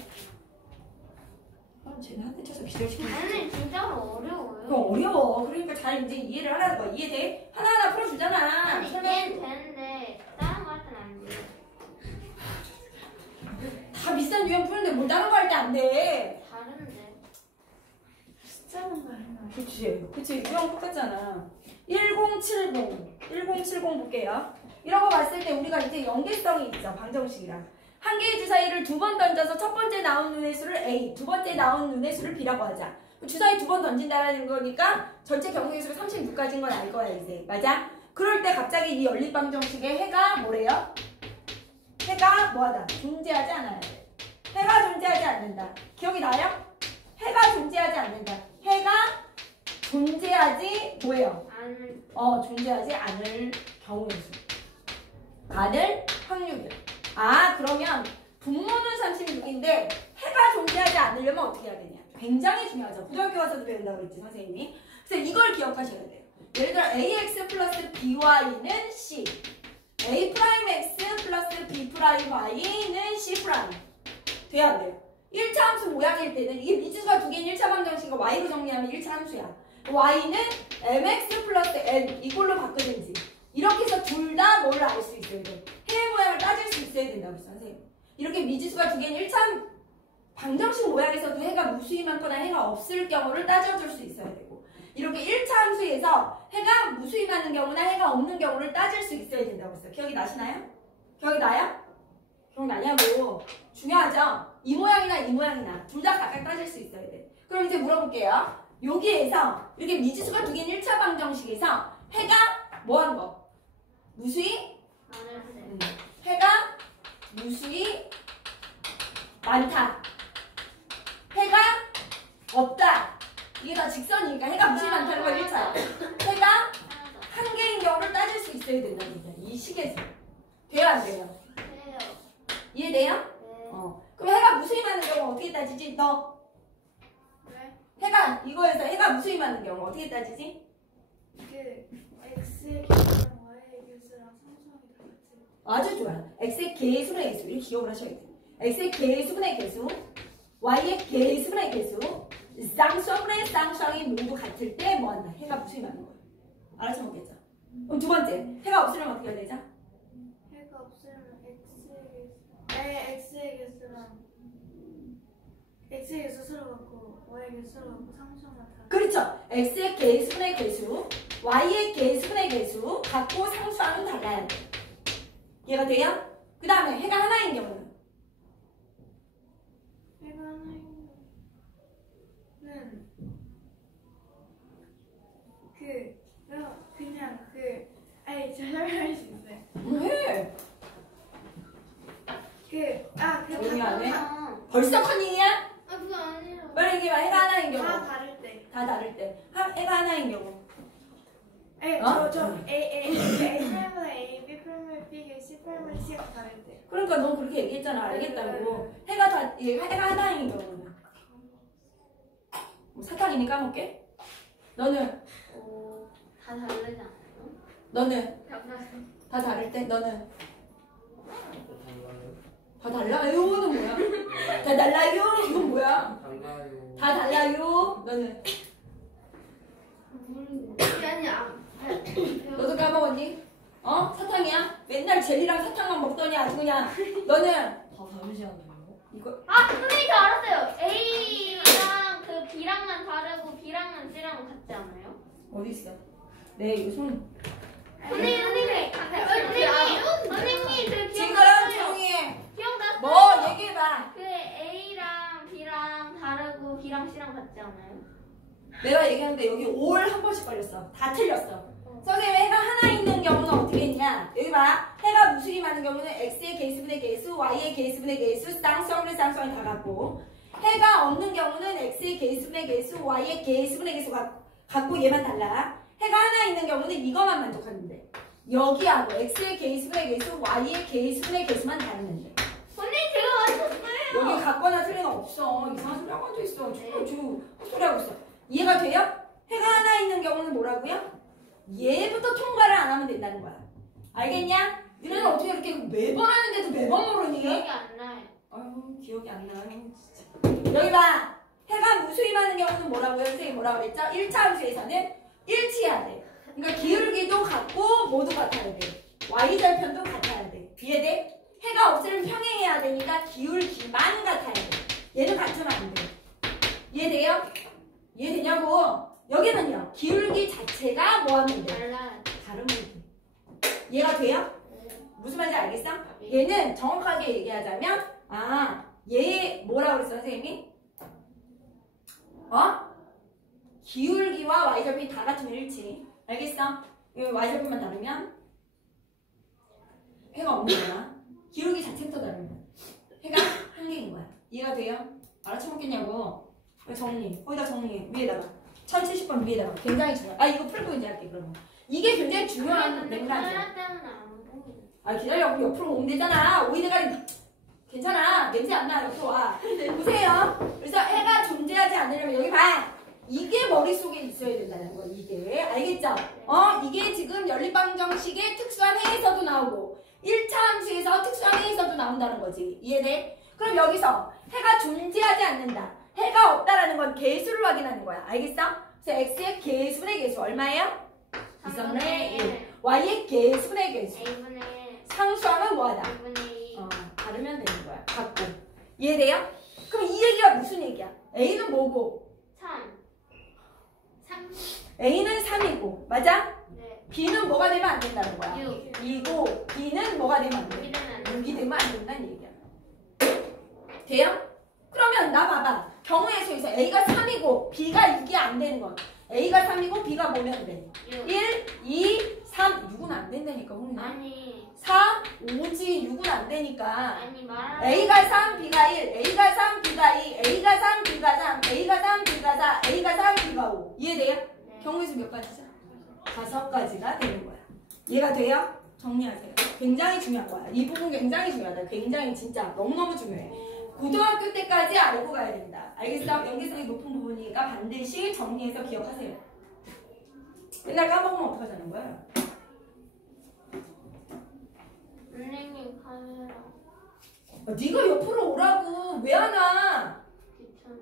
그럼 쟤는 한 대 쳐서 기절시키면 아니 진짜로 어려워요. 그거 어려워. 그러니까 잘 이제 이해를 하라는 거야. 이해돼? 하나하나 풀어주잖아. 아니 설명 이해는 되는데 다른 거 할 때는 안 돼요. 다 비슷한 유형 푸는데 뭘 다른 거 할 때 안 돼. 다른데. 숫자만 말해놔. 그치. 유형 똑같잖아. 1070 볼게요. 이런 거 봤을 때 우리가 이제 연계성이 있죠. 방정식이랑. 한 개의 주사위를 두 번 던져서 첫 번째 나온 눈의 수를 A, 두 번째 나온 눈의 수를 B라고 하자. 주사위 두 번 던진다는 거니까 전체 경우의 수가 36까지인 건 알 거야 이제. 맞아? 그럴 때 갑자기 이 연립 방정식의 해가 뭐래요? 해가 뭐하다? 존재하지 않아야 돼. 해가 존재하지 않는다. 기억이 나요? 해가 존재하지 않는다. 해가 존재하지 뭐예요? 아는 존재하지 않을 경우의 수. 않을 확률이요. 그러면 분모는 36인데 해가 존재하지 않으려면 어떻게 해야 되냐? 굉장히 중요하죠. 고등학교 가서도 배운다고 그랬지 선생님이. 그래서 이걸 기억하셔야 돼요. 예를 들어 ax 플러스 by는 c, a 프라임 x 플러스 b 프라임 y는 c 프라임. 돼야 안 돼요? 1차 함수 모양일 때는 이게 미지수가 두 개인 1차 방정식과 y로 정리하면 1차 함수야. y는 mx 플러스 n 이걸로 바꾸든지 이렇게 해서 둘 다 뭘 알 수 있어야 돼. 해의 모양을 따질 수 있어야 된다고 했어 선생님. 이렇게 미지수가 두 개인 1차 방정식 모양에서도 해가 무수히 많거나 해가 없을 경우를 따져줄 수 있어야 되고, 이렇게 1차 함수에서 해가 무수히 많은 경우나 해가 없는 경우를 따질 수 있어야 된다고 했어요. 기억이 나시나요? 기억이 나요? 기억나냐고. 중요하죠? 이 모양이나 이 모양이나 둘 다 각각 따질 수 있어야 돼. 그럼 이제 물어볼게요. 여기에서 이렇게 미지수가 두 개인 1차 방정식에서 해가 뭐 하는 거? 무수히? 많은데. 해가 무수히 많다. 해가 없다. 이게 다 직선이니까 해가 무수히 많다는 건 1차야. 해가 하나도. 한 개인 경우를 따질 수 있어야 된다는 거야. 이 식에서. 돼요 안 돼요? 돼요. 이해돼요? 네. 그럼 해가 무수히 많은 경우 어떻게 따지지? 너 왜? 해가 이거에서 해가 무수히 많은 경우 어떻게 따지지? x의 개수랑 y의 개수랑 상수하기 다 같이. 아주 좋아. x의 개수분의 개수 이렇게 기억을 하셔야 돼요. x의 개수분의 개수, y의 개수분의 개수, 쌍수분의 쌍수항이 모두 같을 때 뭐한다? 해가 무수히 많은 거예요. 알아서 먹겠죠? 그럼 두 번째, 해가 없으려면 어떻게 해야 되죠? 해가 없으면 x의 개수랑 x의 개수 서로 같고 y의 개수 서로 같고 상수만 다. 그렇죠. x의 개수분의 개수, y의 개수분의 개수 같고 상수항은 달라야 돼요. 이해가 돼요? 그 다음에 해가 하나인 경우는 해가 하나는 아니 저 설명할 수 있어요. 왜? 조용히 안 해? 아, 벌써 커닝이야? 그거 아니에요. 빨리 얘기해봐. 해가 하나인 경우. 다 다를 때. 다 다를 때. 해가 하나인 경우. 네, 어? 저 A 프라임보다 A, B 프라임보다 B, C 프라임보다 C가 다를 때. 그러니까 넌 그렇게 얘기했잖아. 알겠다고. 해가 하나인 경우는. 뭐 사탕이니 까먹게? 너는? 다 다르지 않아요? 너는? 다 다를 때? 너는? 다 달라요? 는 뭐야? 다 달라요? 이건 뭐야? 달라요. 다 달라요? 너는? 너도 까먹었니? 사탕이야? 맨날 젤리랑 사탕만 먹더니 아주 그냥. 너는? 다 다르지 않나요? 이거 선생님 저 알았어요. A랑 그 B랑만 다르고 B랑은 C랑은 같지 않아요? 어디 있어? 네, 이거 손. 선생님 그 징그러운 조용히 해. 기억났어요? 뭐 얘기해봐. 그 A랑 B랑 다르고 B랑 C랑 같지 않아요? 내가 얘기하는데 여기 올 한 번씩 걸렸어. 다 틀렸어. 선생님 해가 하나 있는 경우는 어떻게 했냐? 여기 봐. 해가 무수히 많은 경우는 x의 개수분의 개수, y의 개수분의 개수, 쌍수분의 쌍수항이 다 같고, 해가 없는 경우는 x의 개수분의 개수, y의 개수분의 개수가 같고 얘만 달라. 해가 하나 있는 경우는 이거만 만족하는데 여기하고 x의 개수분의 개수, y의 개수분의 개수만 다르면 돼. 선생님 제가 맞췄어요. 여기 같거나 틀린 거 없어. 이상한 소리 하고 앉아있어. 저 헛소리 하고 있어. 이해가 돼요? 해가 하나 있는 경우는 뭐라고요? 얘부터 통과를 안 하면 된다는 거야. 알겠냐? 너네는 어떻게 이렇게 매번 하는데도 매번 모르니? 기억이 안 나요. 아유, 기억이 안 나요. 진짜. 여기 봐. 해가 무수임하는 경우는 뭐라고요? 선생님이 뭐라고 그랬죠? 1차 함수에서는 일치해야 돼. 그러니까 기울기도 같고 모두 같아야 돼. y절편도 같아야 돼. 이해돼? 해가 없으면 평행해야 되니까 기울기만 같아야 돼. 얘는 같으면 안 돼. 이해돼요? 이해되냐고? 여기는요. 기울기 자체가 뭐 하면 돼? 달라요. 다르면 돼. 이해가 돼요? 무슨 말인지 알겠어? 얘는 정확하게 얘기하자면 얘 뭐라고 그랬어 선생님이? 기울기와 y절편이 다 같으면 일치. 알겠어? 이 y절편만 다르면 해가 없는 거야. 기울기 자체부터 다르면 해가 한 개인 거야. 이해가 돼요? 알아쳐먹겠냐고. 정리. 거기다 정리. 위에다가 1070번 위에다가. 굉장히 중요해. 이거 풀고 이제 할게 그러면. 이게 굉장히 중요한 맥락이야. 카메라 때문에 안 보이네. 기다려. 우리 옆으로 오면 되잖아. 오이대가리. 괜찮아. 냄새 안 나. 옆으로 와. 보세요. 그래서 해가 존재하지 않으려면 여기 봐. 이게 머릿속에 있어야 된다는 거. 이게. 알겠죠? 이게 지금 연립방정식의 특수한 해에서도 나오고 1차 함수에서 특수한 해에서도 나온다는 거지. 이해돼? 그럼 여기서 해가 존재하지 않는다. 해가 없다라는 건 개수를 확인하는 거야. 알겠어? 그래서 x의 개수분의 개수 얼마예요? 2분의 1. y의 개수분의 개수. A분의 상수하면 뭐하다? 2분의 2. 다르면 되는 거야. 같고. 이해돼요? 그럼 이 얘기가 무슨 얘기야? A는 뭐고? 3. 3. A는 3이고. 맞아? 네. B는 뭐가 되면 안 된다는 거야. 6. 2고 B는 뭐가 되면 안 돼? 이러면 6이 되면 안 된다는 얘기야. 돼요? 그러면 나 봐봐. 경우의 수에서 A가 3이고 B가 6이 안 되는 건 A가 3이고 B가 뭐면 돼? 6. 1, 2, 3, 6은 안 된다니까. 홍리나. 아니. 4, 5지 6은 안 되니까. 아니 말하는 A가 3, B가 1, A가 3, B가 2, A가 3, B가 3, A가 3, B가 4, A가 3, B가 5. 이해돼요? 네. 경우의 수 몇 가지죠? 5가지가 되는 거야. 이해가 돼요? 정리하세요. 굉장히 중요한 거야. 이 부분 굉장히 중요하다. 굉장히 진짜 너무너무 중요해. 고등학교 때까지 알고 가야 된다. 알겠어? 연계성이 높은 부분이니까 반드시 정리해서 기억하세요. 맨날 까먹으면 어떡하자는 거야? 선생님 카메라 네가 옆으로 오라고. 왜 안 와? 귀찮네.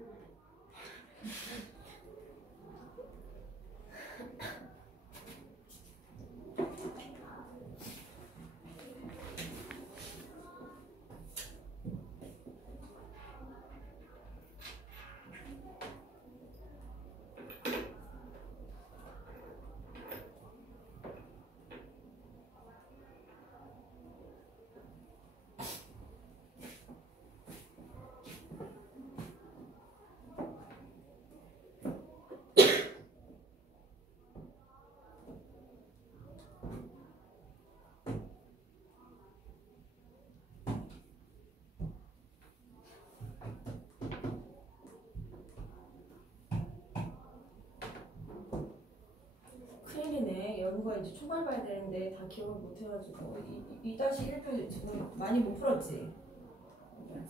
큰일이네. 연구가 이제 초반 봐야 되는데 다 기억을 못 해가지고 2-1표 지금 많이 못 풀었지?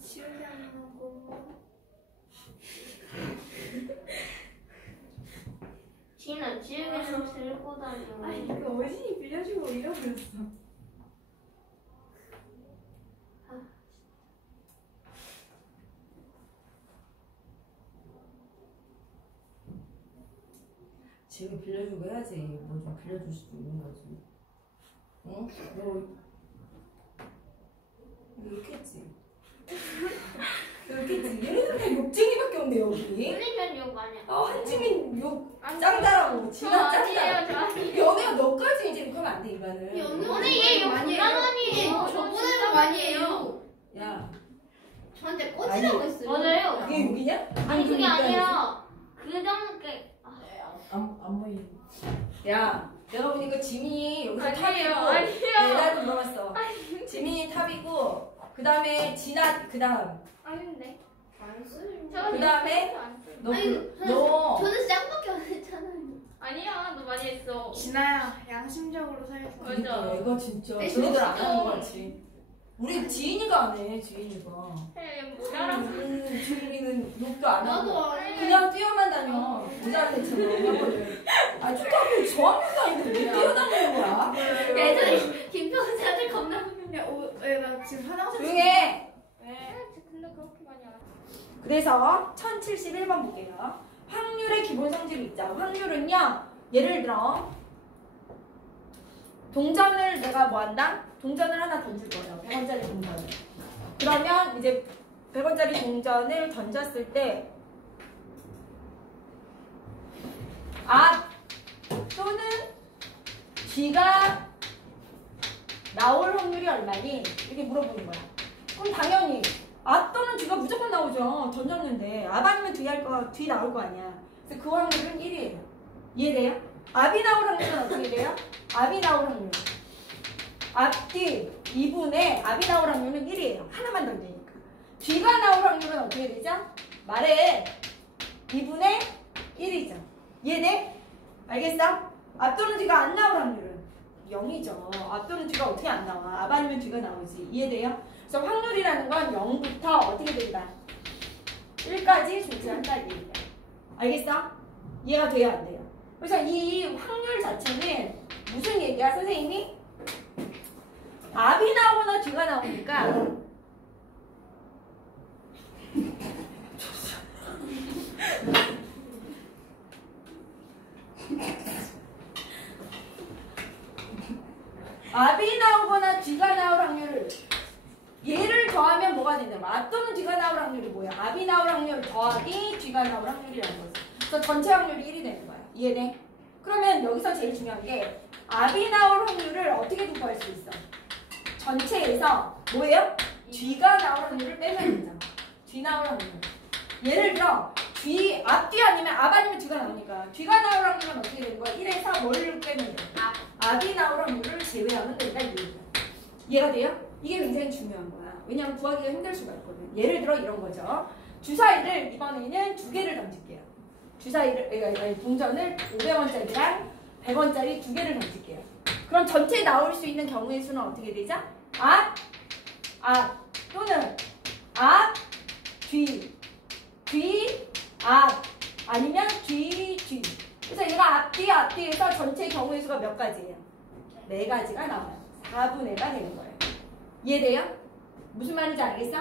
지우려고. 지는 지우개를 들고 다녀. 그 어진이 빌려주고 잃어버렸어. 지금 빌려주고 해야지. 뭐 좀 빌려줄 수도 있는 거지. 응? 너 욕했지? 욕했지? 얘네들 다 욕쟁이밖에 없네 여기. 선생님 욕 많이. 한지민 욕 짱다라고. 지나 짱다. 아니에요, 저 아니에요. 연애가 너까지 이제 욕하면 안 돼 이거는. 선생님 욕 많이 해요. 저보다는 많이 해요. 야, 저한테 꽂으라고 했어요. 맞아요. 그게 욕이냐? 아니 그게 그럼 아니에요. 그 정도 안 보이네. 야, 내가 보니까 지민이 여기서 아니에요, 탑이고 아니에요. 나도 물어봤어. 지민이 탑이고 그 다음에 진아 그 다음 아닌데. 안 써요. 저 그다음에 안 써요. 너 아니, 너 저는 짱밖에 안 했잖아요. 아니야, 너 많이 했어. 진아야 양심적으로 살자. 맞아. 그러니까 애가 진짜 네, 쟤네들 안 진짜. 하는 거 같지. 우리 지인이가 안 해, 지인이가. 해, 모자라서. 지인이는 욕도 안 하고. 나도 안 해. 그냥 뛰어만 다녀. 모자라처럼 하거든. 아, 초등학교 저학년 다니는데 왜 뛰어다니는 거야? 애들이 김평수한테 겁나. 나 지금 화장실. 조용해. 왜? 근데 그렇게 많이 안 해. 그래서 1071번 볼게요. 확률의 기본 성질이 있죠. 확률은요. 예를 들어 동전을 내가 뭐 한다? 동전을 하나 던질 거예요. 100원짜리 동전을. 그러면 이제 100원짜리 동전을 던졌을 때 앞 또는 뒤가 나올 확률이 얼마니? 이렇게 물어보는 거야. 그럼 당연히 앞 또는 뒤가 무조건 나오죠. 던졌는데 앞 아니면 뒤 나올 거 아니야. 그래서 그 확률은 1이에요. 이해돼요? 앞이 나올 확률은 어떻게 돼요? 앞이 나올 확률. 앞뒤 2분의 앞이 나올 확률은 1이에요. 하나만 던지니까. 뒤가 나올 확률은 어떻게 되죠? 말해. 2분의 1이죠. 이해돼? 알겠어? 앞 또는 뒤가 안 나올 확률은 0이죠. 앞 또는 뒤가 어떻게 안 나와? 앞 아니면 뒤가 나오지. 이해돼요? 그래서 확률이라는 건 0부터 어떻게 된다? 1까지 존재한다. 이해돼요? 알겠어? 이해가 돼야 안 돼요? 그래서 이 확률 자체는 무슨 얘기야, 선생님이? 앞이 나오거나 뒤가 나오니까 앞이 나오거나 뒤가 나올 확률을 얘를 더하면 뭐가 된다? 앞 또는 뒤가 나올 확률이 뭐야? 앞이 나올 확률 더하기 뒤가 나올 확률이라는 거지. 그래서 전체 확률이 1이 되는 거야. 이해돼? 그러면 여기서 제일 중요한 게 앞이 나올 확률을 어떻게 구할 수 있어? 전체에서 뭐예요? 뒤가 나올 확률을 빼면 되잖아. 뒤 나올 확률. 예를 들어 앞뒤 아니면 앞 아니면 뒤가 나오니까 뒤가 나올 확률은 어떻게 되는 거야? 1에서 뭘 빼면 돼? 앞이 나올 확률을 제외하면 된다. 이해가 돼요? 이게 굉장히 중요한 거야. 왜냐하면 구하기가 힘들 수가 있거든. 예를 들어 이런 거죠. 주사위를 이번에는 2개를 던질게요. 주사위를 동전을 500원짜리랑 100원짜리 2개를 던질게요. 그럼 전체 나올 수 있는 경우의 수는 어떻게 되죠? 앞 또는 앞, 뒤, 앞 아니면 뒤. 그래서 얘가 앞뒤에서 전체 경우의 수가 몇 가지예요? 4가지가 나와요. 4분의가 되는 거예요. 이해돼요? 무슨 말인지 알겠어?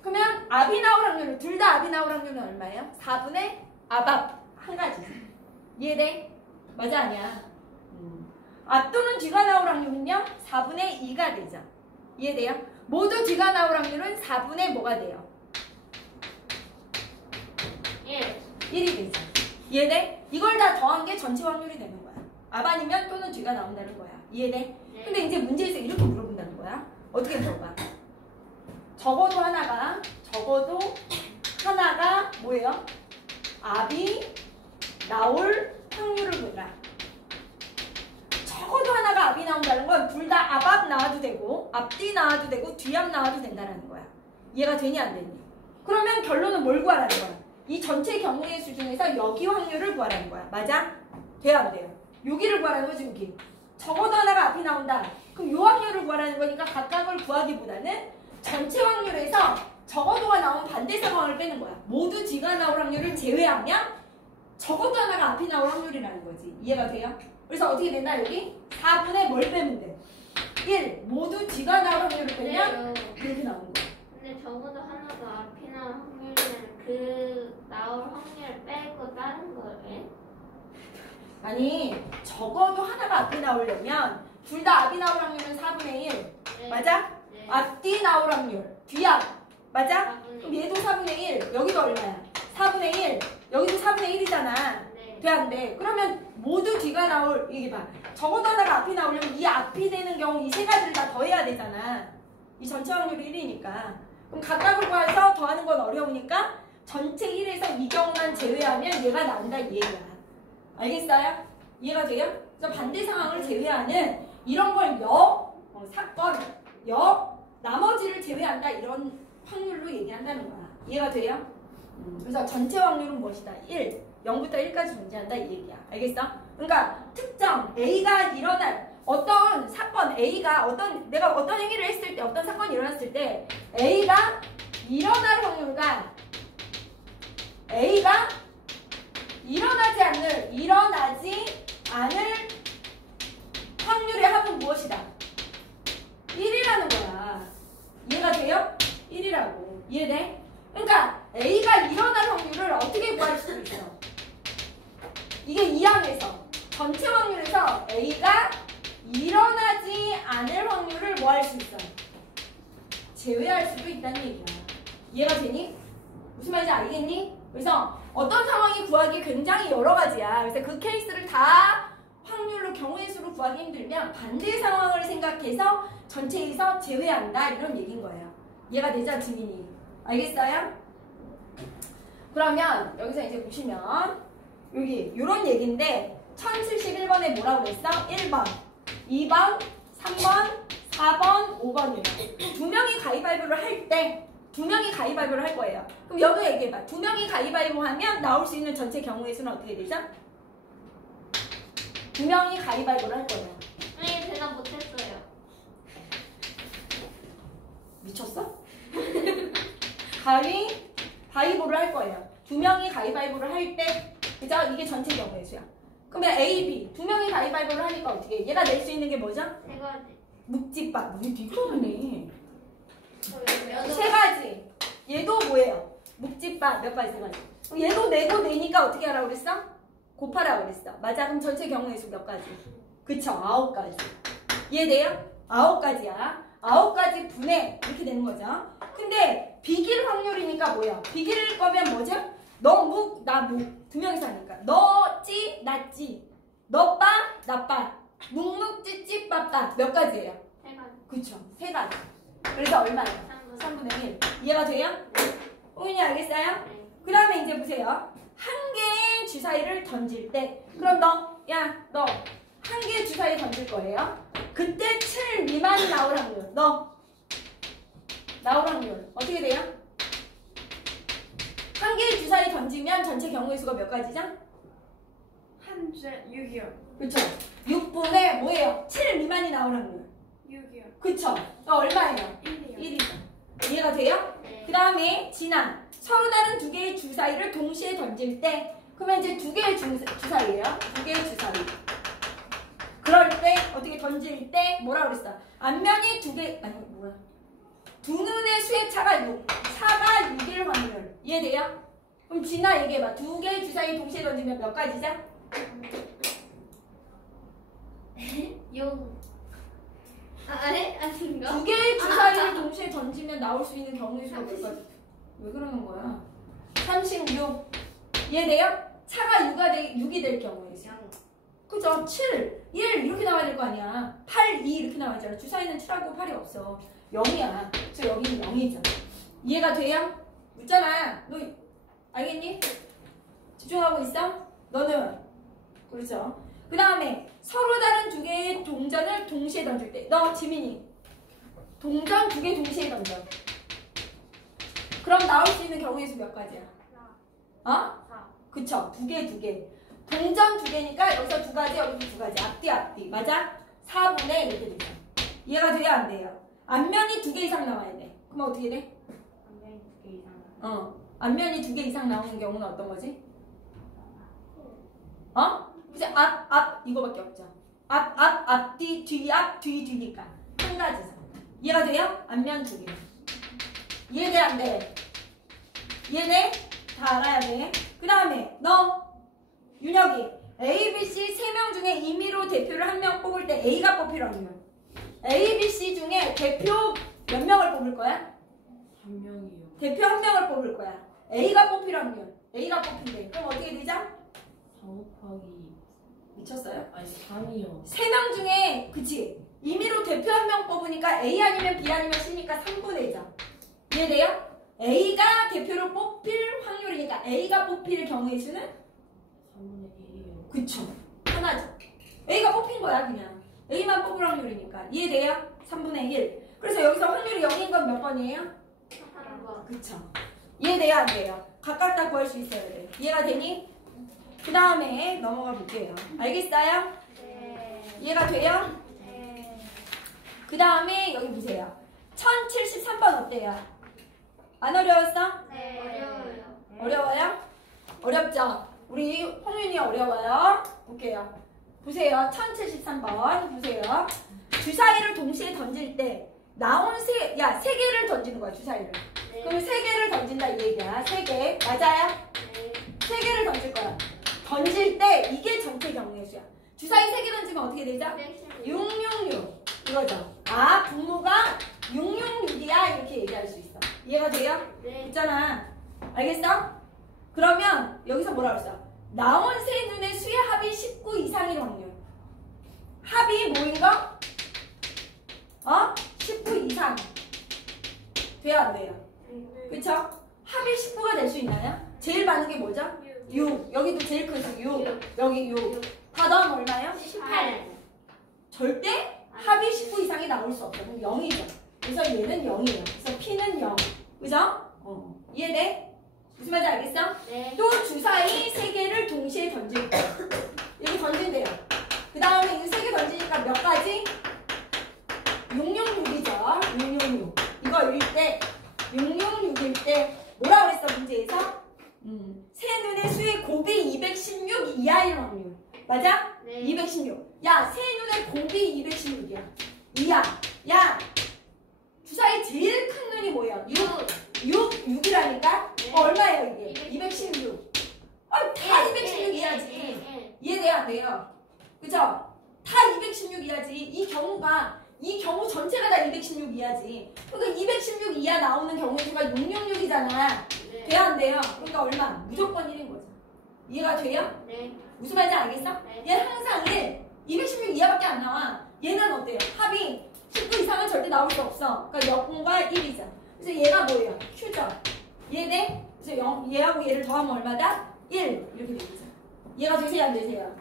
그러면 앞이 나올 확률은 둘 다 앞이 나올 확률은 얼마예요? 4분의 앞 한 가지. 이해돼? 맞아 아니야? 앞 또는 뒤가 나올 확률은요? 4분의 2가 되죠. 이해돼요? 모두 뒤가 나올 확률은 4분의 뭐가 돼요? 1이 되죠. 이해돼? 이걸 다 더한 게 전체 확률이 되는 거야. 앞 아니면 또는 뒤가 나온다는 거야. 이해돼? 근데 이제 문제에서 이렇게 물어본다는 거야. 어떻게 물어봐? 적어도 하나가 뭐예요? 앞이 나올 확률을 몰라. 적어도 하나가 앞이 나온다는 건 둘 다 앞 나와도 되고 앞뒤 나와도 되고 뒤앞 나와도 된다는 거야. 이해가 되니 안 되니? 그러면 결론은 뭘 구하라는 거야? 이 전체 경우의 수 중에서 여기 확률을 구하라는 거야. 맞아? 돼요 안 돼요? 여기를 구하라는 거지 여기. 적어도 하나가 앞이 나온다. 그럼 요 확률을 구하라는 거니까 각각을 구하기보다는 전체 확률에서 적어도가 나오면 반대 상황을 빼는 거야. 모두 뒤가 나올 확률을 제외하면 적어도 하나가 앞이 나올 확률이라는 거지. 이해가 돼요? 그래서 어떻게 된다 여기? 4분의 뭘 빼면 돼? 1. 모두 뒤가 나올 확률을 빼면 이렇게 나오는 거야. 근데 적어도 하나가 앞이 나올 확률이면 그 나올 확률 빼고 다른 거래? 아니 적어도 하나가 앞이 나오려면 둘 다 앞이 나올 확률은 4분의 1. 네. 맞아? 네. 앞뒤 나올 확률. 뒤앞. 맞아? 4분의 그럼 얘도 4분의 1. 여기도 얼마야? 4분의 1. 여기도 4분의 1이잖아. 네. 돼 안 돼? 그러면 모두 뒤가 나올 이게 봐. 적어도 하나가 앞이 나오려면 이 앞이 되는 경우 이 세 가지를 다 더해야 되잖아. 이 전체 확률이 1이니까. 그럼 각각을 구해서 더하는 건 어려우니까 전체 1에서 이 경우만 제외하면 얘가 나온다 이 얘기야. 알겠어요? 이해가 돼요? 그래서 반대 상황을 제외하는 이런 걸 사건, 나머지를 제외한다 이런 확률로 얘기한다는 거야. 이해가 돼요? 그래서 전체 확률은 무엇이다? 1. 0부터 1까지 존재한다 이 얘기야. 알겠어? 그러니까 특정 A가 일어날 어떤 사건 A가 내가 어떤 행위를 했을 때 어떤 사건이 일어났을 때 A가 일어날 확률과 A가 일어나지 않을 확률의 합은 무엇이다? 1이라는 거야. 이해가 돼요? 1이라고. 이해돼? 그러니까 A가 일어날 확률을 어떻게 구할 수 있어? 이게 2항에서 전체 확률에서 A가 일어나지 않을 확률을 뭐 할 수 있어? 제외할 수도 있다는 얘기야. 이해가 되니? 무슨 말인지 알겠니? 그래서 어떤 상황이 구하기 굉장히 여러 가지야. 그래서 그 케이스를 다 확률로 경우의 수로 구하기 힘들면 반대 상황을 생각해서 전체에서 제외한다 이런 얘기인 거예요. 이해가 되죠, 지민이? 알겠어요? 그러면 여기서 이제 보시면 여기 이런 얘기인데 1071번에 뭐라고 그랬어? 1번, 2번, 3번, 4번, 5번이에요. 두 명이 가위바위보를 할 때 두 명이 가위바위보를 할 거예요. 그럼 여기 얘기해봐. 두 명이 가위바위보 하면 나올 수 있는 전체 경우의 수는 어떻게 되죠? 두 명이 가위바위보를 할 거예요. 네, 대답 못했어요. 미쳤어? 가위바위보를 할 거예요. 두 명이 가위바위보를 할 때, 그죠? 이게 전체 경우의 수야. 그러면 A, B 두 명이 가위바위보를 하니까 어떻게 해? 얘가 낼 수 있는 게 뭐죠? 세 가지. 묵집밥. 우리 뒤돌아네. 저 세 가지. 얘도 뭐예요? 묵집밥 몇 가지? 세 가지. 그럼 얘도 내고 내니까 어떻게 하라고 그랬어? 곱하라고 그랬어. 맞아. 그럼 전체 경우의 수 몇 가지? 그쵸? 9가지. 이해돼요? 9가지야. 9가지 분의 이렇게 되는 거죠. 근데 비길 확률이니까 뭐야? 비길 거면 뭐죠? 너 묵, 나 묵. 두 명이서 하니까. 너 찌, 나 찌. 너 빠, 나 빠. 묵묵, 찌찌, 빠빠. 몇 가지예요? 세 가지. 그쵸? 세 가지. 그래서 얼마예요? 3분의 1. 이해가 돼요? 홍윤이 알겠어요? 네. 그 다음에 이제 보세요. 한 개의 주사위를 던질 때 그럼 너 한 개의 주사위 던질 거예요. 그때 7 미만이 나올 확률. 나올 확률 어떻게 돼요? 한 개의 주사위 던지면 전체 경우의 수가 몇 가지죠? 한 줄 6이요. 그쵸? 6분의 뭐예요? 7 미만이 나올 확률. 6이요. 그쵸? 얼마예요? 1이요. 1이죠. 이해가 돼요? 네. 그 다음에 진한 서로 다른 두 개의 주사위를 동시에 던질 때 그러면 이제 두 개의 주사위예요. 두 개의 주사위. 그럴 때 어떻게 던질 때 뭐라 그랬어? 앞면이 두 눈의 수의 차가 6. 4가 6일 확률. 이해돼요? 그럼 진아 얘기해봐. 두 개의 주사위 동시에 던지면 몇 가지죠? 6. 아닌가? 두 개의 주사위를 동시에 던지면 나올 수 있는 경우의 수가 몇 가지? 왜 그러는 거야? 36. 이해돼요? 차가 6이 될 경우에 수. 그죠? 7, 1 이렇게 나와야 될 거 아니야. 8, 2 이렇게 나와야 되잖아. 주사위는 7하고 8이 없어. 0이야. 그래서 여기는 0이잖아. 이해가 돼요? 묻잖아. 너 알겠니? 집중하고 있어? 너는? 그렇죠? 그 다음에 서로 다른 두 개의 동전을 동시에 던질 때 너 지민이 동전 두 개 동시에 던져. 그럼 나올 수 있는 경우의 수 몇 가지야? 4. 그쵸? 두 개. 동전 두 개니까 여기서 두 가지, 여기서 두 가지. 앞뒤. 맞아? 4분의 이렇게 되죠. 이해가 돼요? 안 돼요? 앞면이 두 개 이상 나와야 돼. 그럼 어떻게 돼? 안면이 2개 이상. 앞면이 두 개 이상 나오는 경우는 어떤 거지? 그치? 앞, 이거밖에 없죠. 앞, 뒤, 앞, 뒤니까. 한 가지서. 이해가 돼요? 앞면 두 개. 이해돼? 안 돼? 이해돼? 다 알아야 돼. 그 다음에 너 윤혁이 A, B, C 3명 중에 임의로 대표를 한 명 뽑을 때 A가 뽑힐 확률. A, B, C 중에 대표 몇 명을 뽑을 거야? 3명이요. 대표 한 명을 뽑을 거야. A가 뽑힐 확률. A가 뽑힌대. 그럼 어떻게 되죠? 4 곱하기 미쳤어요? 아니 3이요. 3명 중에 그치? 임의로 대표 한 명 뽑으니까 A 아니면 B 아니면 C니까 3분의 1이죠. 이해돼요? A가 대표를 뽑힐 확률이니까 A가 뽑힐 경우의 수는? 3분의 1이요. 그쵸. 하나죠. A가 뽑힌 거야 그냥. A만 뽑을 확률이니까. 이해돼요? 3분의 1. 그래서 여기서 확률이 0인 건 몇 번이에요? 3번. 그쵸. 이해돼요? 안 돼요? 각각 다 구할 수 있어야 돼. 이해가 되니? 그 다음에 넘어가 볼게요. 알겠어요? 네. 이해가 돼요? 네. 그 다음에 여기 보세요. 1073번 어때요? 안 어려웠어? 네. 어려워요. 어려워요? 어렵죠? 우리 홍윤이 어려워요? 볼게요. 보세요. 1073번 보세요. 주사위를 동시에 던질 때 나온 세 개를 던지는 거야, 주사위를. 네. 그럼 3개를 던진다 이 얘기야. 3개. 맞아요? 네. 3개를 던질 거야. 던질 때 이게 전체 경우의 수야. 주사위 3개 던지면 어떻게 되죠? 666 이거죠. 아, 분모가 666이야 이렇게 얘기할 수 있어. 이해가 돼요? 네. 있잖아. 알겠어? 그러면 여기서 뭐라 그랬어? 나온 세 눈의 수의 합이 19 이상일 확률. 합이 뭐인 거? 19 이상. 돼요 안 돼요? 그쵸? 합이 19가 될 수 있나요? 제일 많은 게 뭐죠? 6. 여기도 제일 큰 수 6. 여기 6. 다 더하면 얼마예요? 18. 절대 합이 19 이상이 나올 수 없어. 그럼 0이죠. 그래서 얘는 0이에요. 그래서 P는 0. 그죠? 이해돼? 무슨 말인지 알겠어? 네. 또 주사위 3개를 동시에 던질 거예요. 이렇게 던진대요. 그 다음에 이 3개 던지니까 몇 가지? 666이죠. 666. 이거일 때 666일 때 뭐라고 그랬어 문제에서? 세 눈의 수의 곱이 216 이하일 확률. 맞아? 네. 216. 야, 세 눈의 곱이 216이야. 이하. 야, 주사위 제일 큰 눈이 뭐예요? 6이라니까? 네. 얼마예요 이게? 216. 다 216 이하지. 네. 이해돼요 안 돼요? 그죠? 다 216 이하지. 이 경우 전체가 다 216 이하지. 그러니까 216 이하 나오는 경우의 수가 666이잖아. 네. 돼요 안 돼요? 그러니까 얼마? 무조건 1인 거죠. 이해가 돼요? 네. 무슨 말인지 알겠어? 네. 얘는 항상 1, 216 이하밖에 안 나와. 얘는 어때요? 합이 19 이상은 절대 나올 수 없어. 그러니까 0과 1이죠. 그래서 얘가 뭐예요? Q죠. 이해돼? 그래서 얘하고 얘를 더하면 얼마다? 1 이렇게 되죠. 이해가 되세요 안 되세요?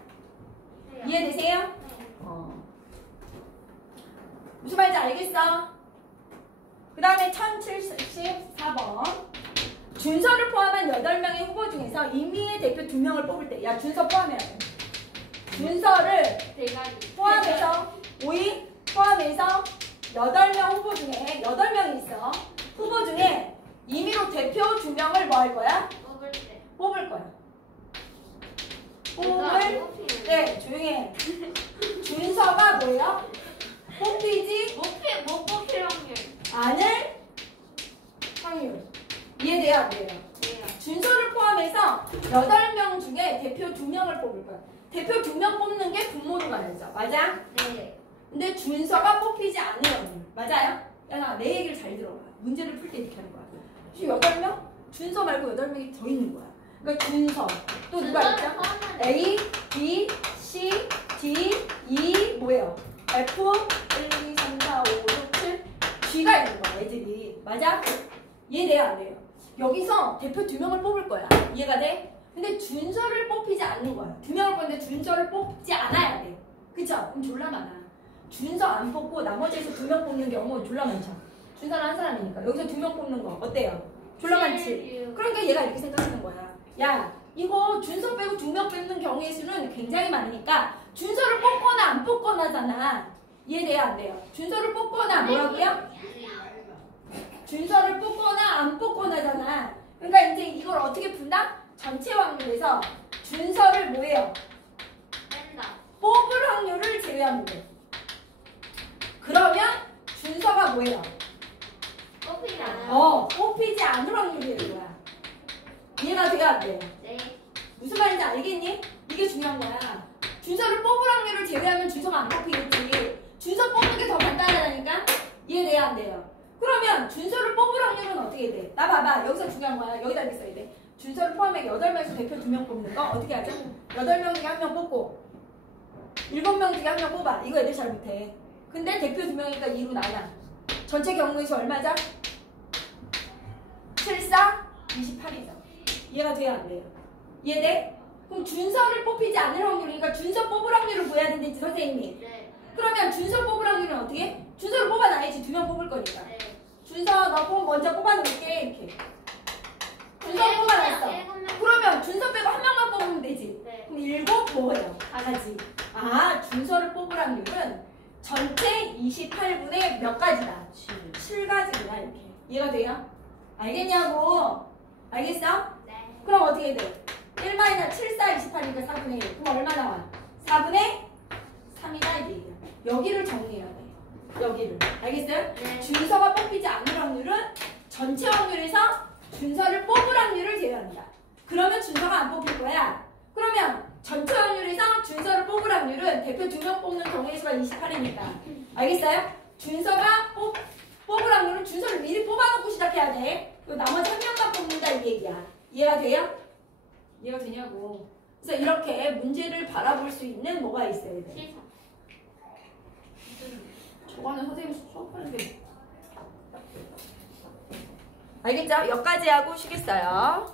이해되세요? 무슨 말인지 알겠어? 그 다음에 1074번 준서를 포함한 8명의 후보 중에서 임의의 대표 2명을 뽑을 때 야 준서 포함해야 돼. 준서를 대가리. 포함해서 5위 포함해서 8명 후보 중에 8명이 있어. 후보 중에 임의로 대표 2명을 뭐 할 거야? 뽑을 때. 뽑을 거야. 이거 뽑을 뽑히는. 때 조용히 해. 준서가 뭐예요? 뽑히지 못 뽑힐 확률. 않을 확률. 이해돼요 안 돼요? 네요. 준서를 포함해서 8명 중에 대표 2명을 뽑을 거야. 대표 2명 뽑는 게 분모로 가야죠. 맞아? 네. 근데 준서가 뽑히지 않을 확률. 맞아요? 야, 나 내 얘기를 잘 들어봐. 문제를 풀 때 이렇게 하는 거야. 지금 8명? 준서 말고 8명이 더 있는 거야. 그러니까 준서. 또 누가 있죠? A, B, C, D, E 뭐예요? F, 1, 2, 3, 4, 5, 6, 7 G가 있는 거야 애들이. 맞아? 이해돼요 안 돼요? 여기서 대표 2명을 뽑을 거야. 이해가 돼? 근데 준서를 뽑히지 않는 거야. 2명을 뽑는데 준서를 뽑지 않아야 돼. 그쵸? 그럼 졸라 많아. 준서 안 뽑고 나머지에서 2명 뽑는 경우 졸라 많죠. 준서는 한 사람이니까. 여기서 2명 뽑는 거 어때요? 졸라 많지? 그러니까 얘가 이렇게 생각하는 거야. 야, 이거 준서 빼고 2명 뽑는 경우의 수는 굉장히 많으니까 준서를 뽑거나 안 뽑거나잖아. 이해돼요 안 돼요? 준서를 뽑거나 뭐라고요? 준서를 뽑거나 안 뽑거나잖아. 그러니까 이제 이걸 어떻게 푼다? 전체 확률에서 준서를 뭐예요? 뺀다. 뽑을 확률을 제외하면 돼. 그러면 준서가 뭐예요? 뽑히지 않아요. 뽑히지 않을 확률이 되는 거야. 이해가 돼요 안 돼요? 네. 무슨 말인지 알겠니? 이게 중요한 거야. 준서를 뽑을 확률을 제외하면 준서가 안 뽑히겠지. 준서 뽑는 게 더 간단하다니까? 이해돼요 안 돼요? 그러면 준서를 뽑을 확률은 어떻게 돼? 나 봐봐. 여기서 중요한 거야. 여기다 이렇게 써야 돼. 준서를 포함해 8명에서 대표 2명 뽑는 거 어떻게 하죠? 8명 중에 1명 뽑고 7명 중에 1명 뽑아. 이거 애들 잘 못해. 근데 대표 2명이니까 2로 나눠. 전체 경우의 수 얼마죠? 7, 4, 28이죠. 이해가 돼요 안 돼요? 이해돼? 그럼 준서를 뽑히지 않을 확률이니까 준서 뽑을 확률을 구해야 된다지 선생님이. 네. 그러면 준서 뽑을 확률은 어떻게 해? 준서를 뽑아놔야지. 2명 뽑을 거니까. 네. 준서 너 먼저 뽑아놓을게 이렇게. 준서 뽑아놨어. 그러면 준서 빼고 1명만 뽑으면 되지. 네. 그럼 7 뭐예요? 가지. 아, 준서를 뽑을 확률은 전체 28분의 몇 가지다? 7가지구나 이렇게. 이해가 돼요? 알겠냐고? 알겠어? 네. 그럼 어떻게 돼? 1 7, 4, 28이니까 4분의 1. 그럼 얼마 나와? 4분의 3이다 이게 얘기야. 여기를 정리해야 돼. 여기를. 알겠어요? 네. 준서가 뽑히지 않을 확률은 전체 확률에서 준서를 뽑을 확률을 제외한다. 그러면 준서가 안 뽑힐 거야. 그러면 전체 확률에서 준서를 뽑을 확률은 대표 2명 뽑는 경우의 수가 28이니까. 알겠어요? 준서가 뽑을 확률은 준서를 미리 뽑아놓고 시작해야 돼. 그리고 나머지 한 명만 뽑는다 이 얘기야. 이해가 돼요? 이해가 되냐고. 그래서 이렇게 문제를 바라볼 수 있는 뭐가 있어야 돼. 시선. 저거는 선생님 수업하는데. 알겠죠? 여기까지 하고 쉬겠어요.